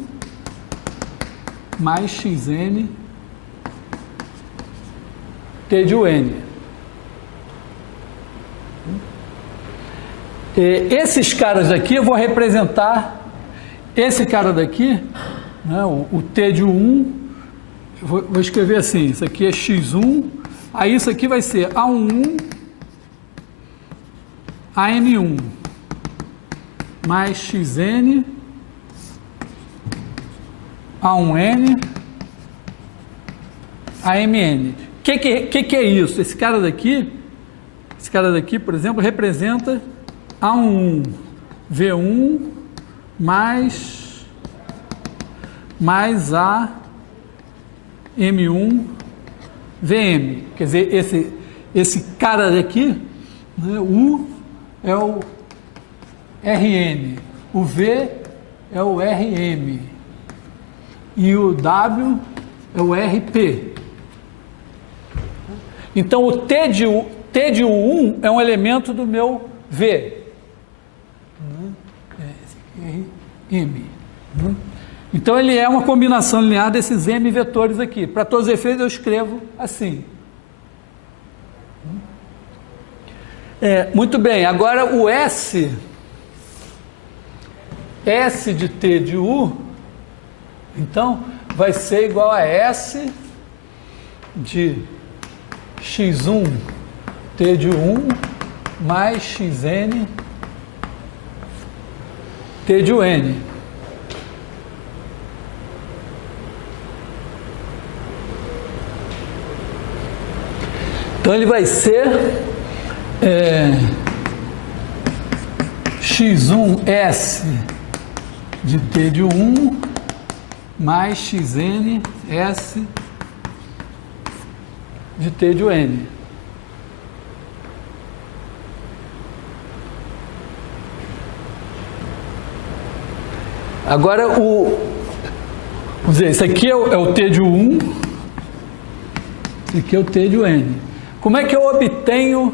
mais XN T de UN. Esses caras aqui eu vou representar, esse cara daqui, né, o T de 1, eu vou escrever assim, isso aqui é X1, aí isso aqui vai ser A11 AM1 mais XN A1N AMN. O que é isso? Esse cara daqui, por exemplo, representa A11 V1 mais A M1 VM. Quer dizer, esse cara daqui, né, o é o RN, o V é o RM e o W é o RP. Então o T de 1 é um elemento do meu V. M. Então ele é uma combinação linear desses M vetores aqui. Para todos os efeitos eu escrevo assim. Muito bem, agora o S de T de U, então vai ser igual a S de X1 T de 1 mais XN T de UN. Então ele vai ser X1S de T de 1 mais XN S de T de N. Agora vamos dizer, esse aqui é o T de 1, esse aqui é o T de N. Como é que eu obtenho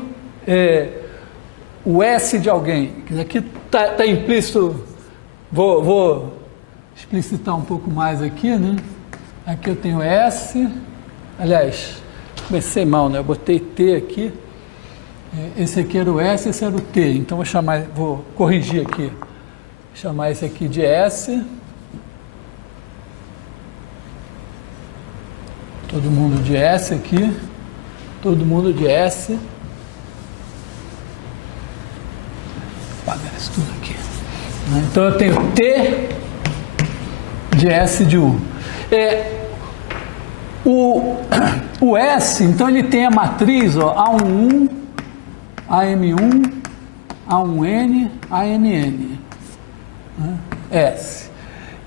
o S de alguém? Aqui está implícito, vou explicitar um pouco mais aqui, né? Aqui eu tenho S, aliás, comecei mal, né? Eu botei T aqui, esse aqui era o S, esse era o T, então vou corrigir aqui, chamar esse aqui de S, todo mundo de S aqui, todo mundo de S. Apagar isso tudo aqui. Então eu tenho T de S de U. O S, então ele tem a matriz, ó, A11, AM1, A1N, ANN. S.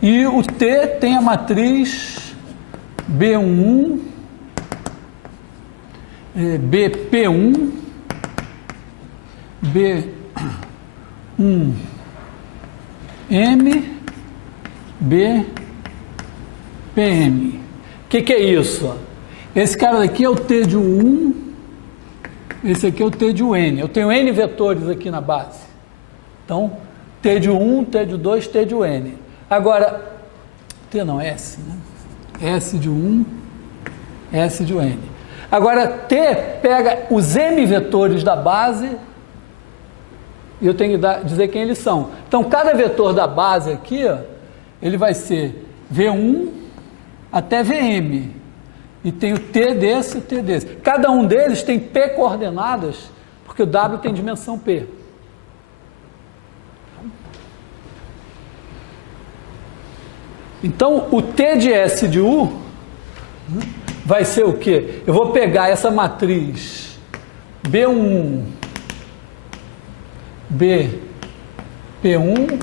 E o T tem a matriz B11, BP1, B1M, BPM. O que é isso? Esse cara daqui é o T de 1, esse aqui é o T de N. Eu tenho N vetores aqui na base. Então, T de 1, T de 2, T de N. Agora, T não, S, né? S de 1, S de N. Agora, T pega os M vetores da base e eu tenho que dizer quem eles são. Então, cada vetor da base aqui, ó, ele vai ser V1 até VM. E tem o T desse e o T desse. Cada um deles tem P coordenadas, porque o W tem dimensão P. Então, o T de S de U vai ser o quê? Eu vou pegar essa matriz B11, BP1,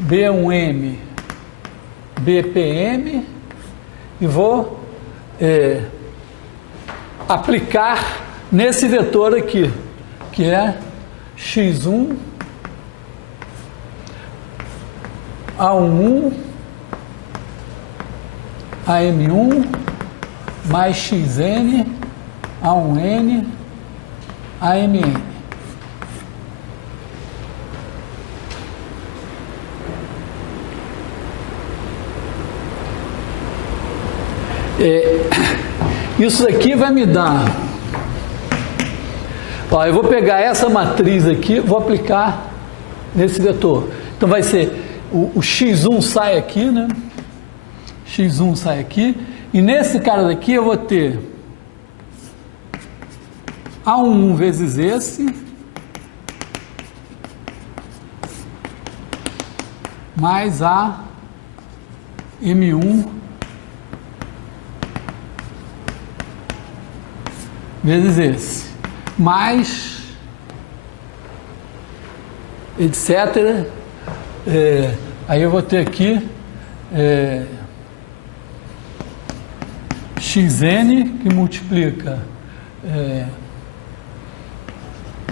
B1M, BPM e vou aplicar nesse vetor aqui, que é X1 A11 AM1 mais XN A1N, AMN. Isso aqui vai me dar... Ó, eu vou pegar essa matriz aqui, vou aplicar nesse vetor. Então vai ser, o x1 sai aqui, né? x1 sai aqui. E nesse cara daqui eu vou ter A11 vezes esse, mais a M1 vezes esse, mais etc. Aí eu vou ter aqui xn que multiplica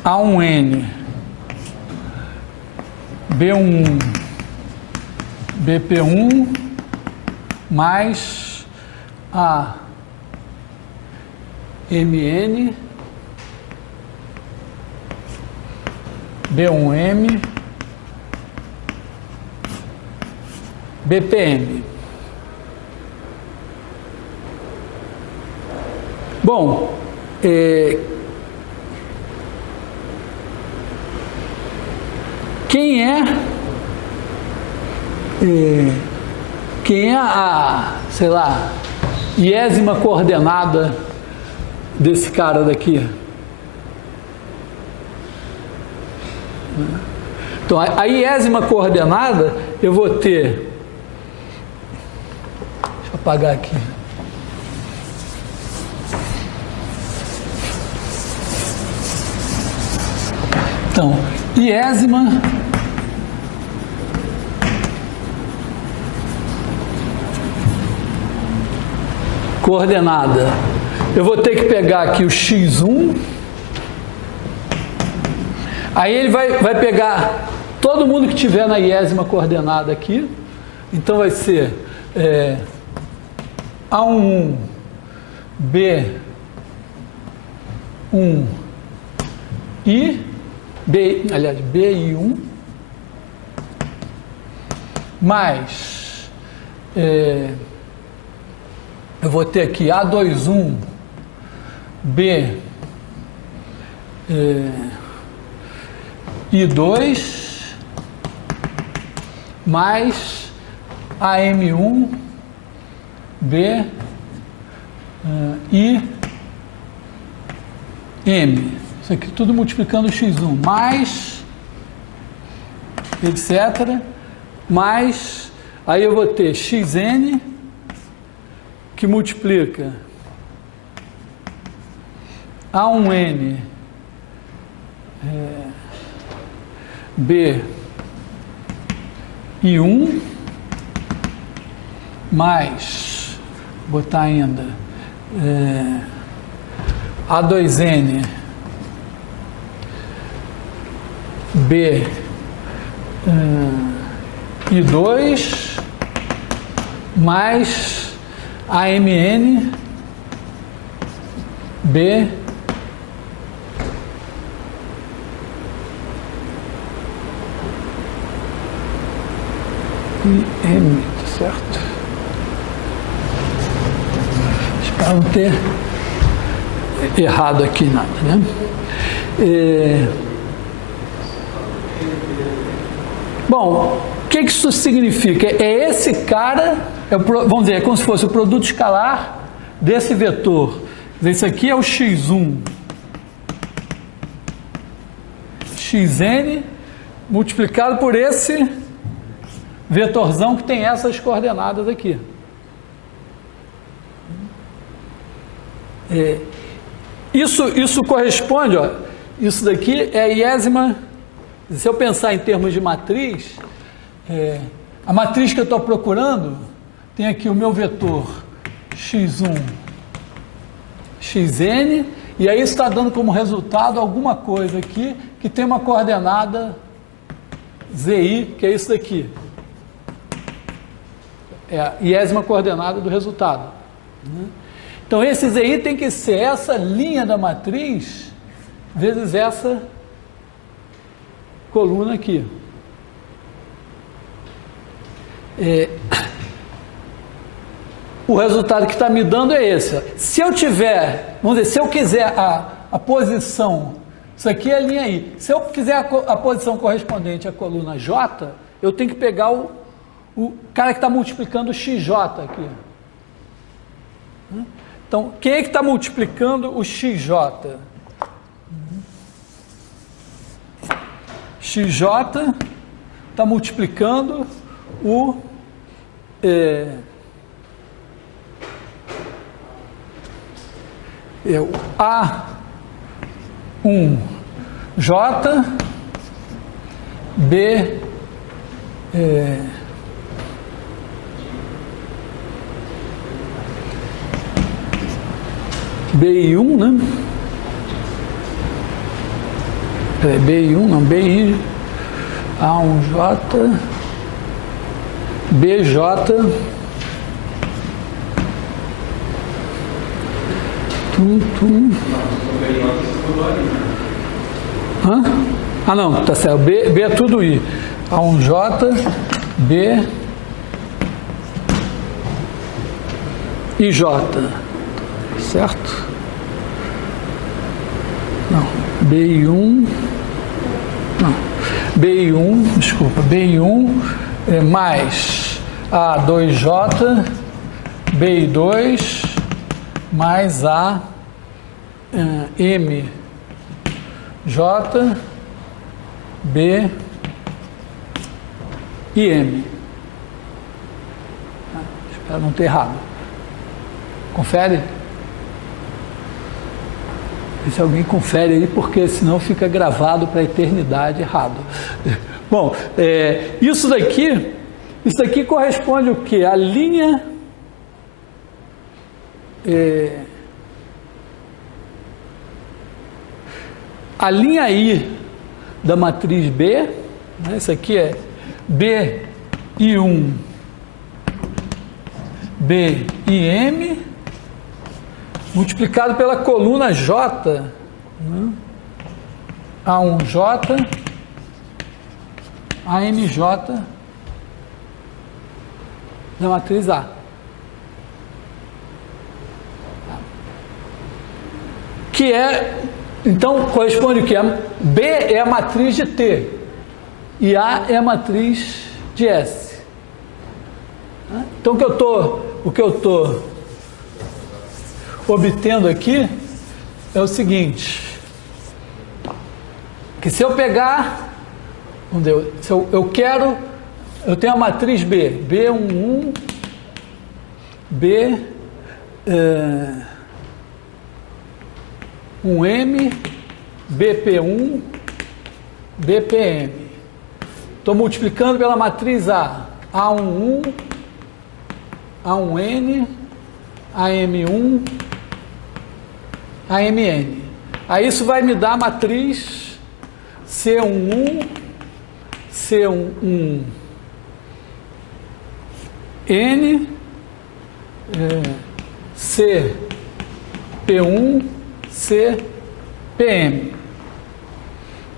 A1N, B1, BP1, mais a MN, B1M, BPM. Bom, quem é a, sei lá, iésima coordenada desse cara daqui? Então, a iésima coordenada, eu vou ter... Deixa eu apagar aqui. Então, iésima coordenada. Eu vou ter que pegar aqui o x1. Aí ele vai pegar todo mundo que tiver na iésima coordenada aqui. Então vai ser A11, B1 e BI1 mais eu vou ter aqui A21 I2 mais AM1 I M. Isso aqui tudo multiplicando x1, mais, etc. Mais, aí eu vou ter xn, que multiplica A1N, B, I1, mais, vou botar ainda, A2N, B, I2, mais AMN, B, e M, tá certo? Espero não ter errado aqui nada, né? Bom, o que isso significa? É esse cara, vamos dizer, é como se fosse o produto escalar desse vetor. Esse aqui é o x1, xn, multiplicado por esse vetorzão que tem essas coordenadas aqui. Isso corresponde, ó, isso daqui é a iésima. Se eu pensar em termos de matriz, a matriz que eu estou procurando tem aqui o meu vetor x1, xn, e aí isso está dando como resultado alguma coisa aqui que tem uma coordenada zi, que é isso daqui. É a iésima coordenada do resultado. Então, esses aí tem que ser essa linha da matriz vezes essa coluna aqui. O resultado que está me dando é esse. Se eu tiver, vamos dizer, se eu quiser a posição, isso aqui é a linha I. Se eu quiser a posição correspondente à coluna J, eu tenho que pegar o cara que está multiplicando o XJ aqui. Então, quem é que está multiplicando o XJ? XJ está multiplicando o A1J B BI1, né? BI1, não, BI A1J BJ Hã? Ah, não, tá certo. B é tudo I. A1J B e J. Certo? Não, BI1. Não. BI1, desculpa, BI1 mais A2J, BI2 mais A MJ, B e M. Espero não ter errado. Confere? Se alguém confere aí, porque senão fica gravado para a eternidade errado. Bom, isso daqui corresponde o quê? A linha I da matriz B, né? Isso aqui é BI1 BIM multiplicado pela coluna J, né? A1J AMJ da matriz A. Que é, então, corresponde o que? B é a matriz de T e A é a matriz de S. Então, o que eu estou obtendo aqui é o seguinte, que se eu pegar, se eu tenho a matriz B, B11, B 1M, BP1, BPM. Estou multiplicando pela matriz A, A11, A1N, AM1, AMN. Aí isso vai me dar a matriz C11, C11N, CP1, CPM.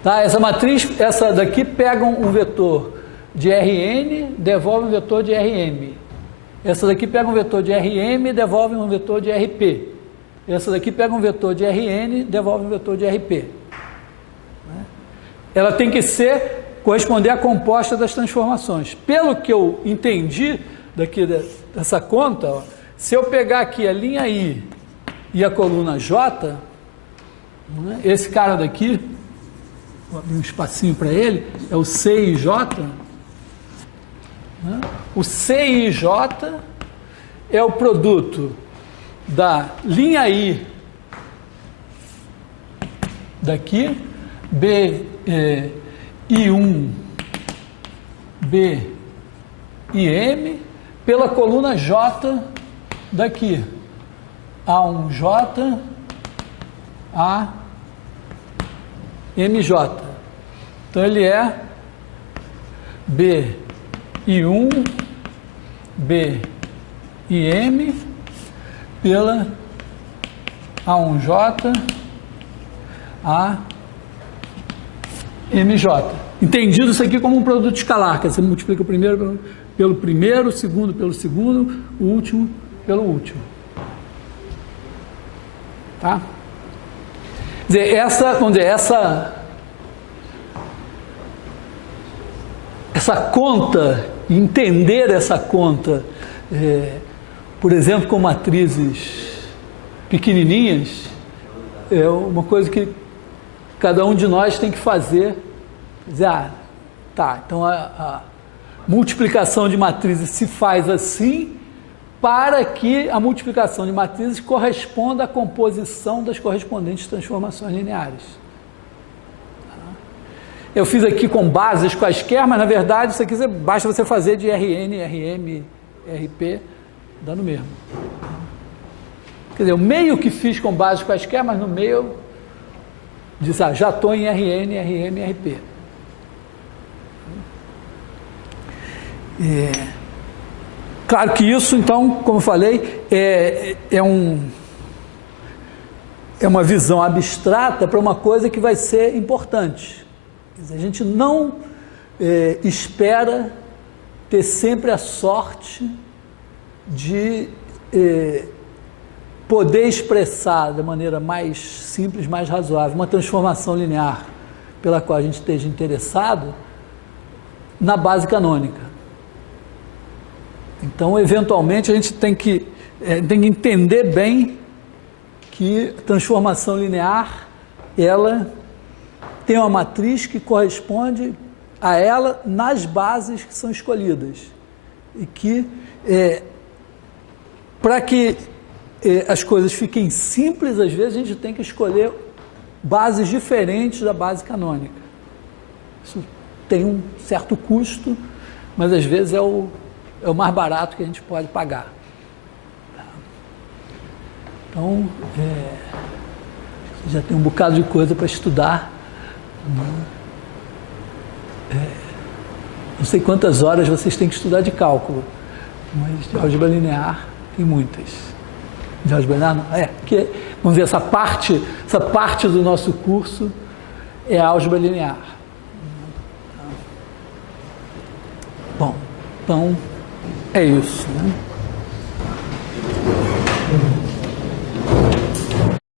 Tá? Essa matriz, essa daqui pega um vetor de Rn, devolve um vetor de Rm. Essa daqui pega um vetor de Rm, devolve um vetor de Rp. Essa daqui pega um vetor de Rn, devolve um vetor de Rp. Ela tem que corresponder à composta das transformações. Pelo que eu entendi daqui dessa conta, ó, se eu pegar aqui a linha I e a coluna J, né, esse cara daqui, vou abrir um espacinho para ele, é o CIJ. Né? O CIJ é o produto da linha I daqui, I1, B e M, pela coluna J daqui, A1J, A, MJ. Então ele é B e 1, B e M, pela A1J, A, MJ. Entendido isso aqui como um produto escalar, que você multiplica o primeiro pelo primeiro, o segundo pelo segundo, o último pelo último. Tá? Quer dizer, essa conta, entender essa conta, por exemplo, com matrizes pequenininhas, é uma coisa que cada um de nós tem que fazer. Dizer, tá, então a multiplicação de matrizes se faz assim para que a multiplicação de matrizes corresponda à composição das correspondentes transformações lineares. Eu fiz aqui com bases quaisquer, mas na verdade isso aqui basta você fazer de Rn, Rm, Rp, dando mesmo. Quer dizer, eu meio que fiz com bases quaisquer, mas no meio eu disse, já estou em Rn, Rm, Rp. Claro que isso, então, como eu falei, é uma visão abstrata para uma coisa que vai ser importante. Quer dizer, a gente não espera ter sempre a sorte de poder expressar da maneira mais simples, mais razoável, uma transformação linear pela qual a gente esteja interessado na base canônica. Então, eventualmente, a gente tem que entender bem que a transformação linear, ela tem uma matriz que corresponde a ela nas bases que são escolhidas. E que, para que as coisas fiquem simples, às vezes a gente tem que escolher bases diferentes da base canônica. Isso tem um certo custo, mas às vezes é o mais barato que a gente pode pagar. Então, já tem um bocado de coisa para estudar. Não sei quantas horas vocês têm que estudar de cálculo, mas de álgebra linear tem muitas. De álgebra linear não. Porque, vamos dizer, essa parte do nosso curso é álgebra linear. Bom, então é isso, né?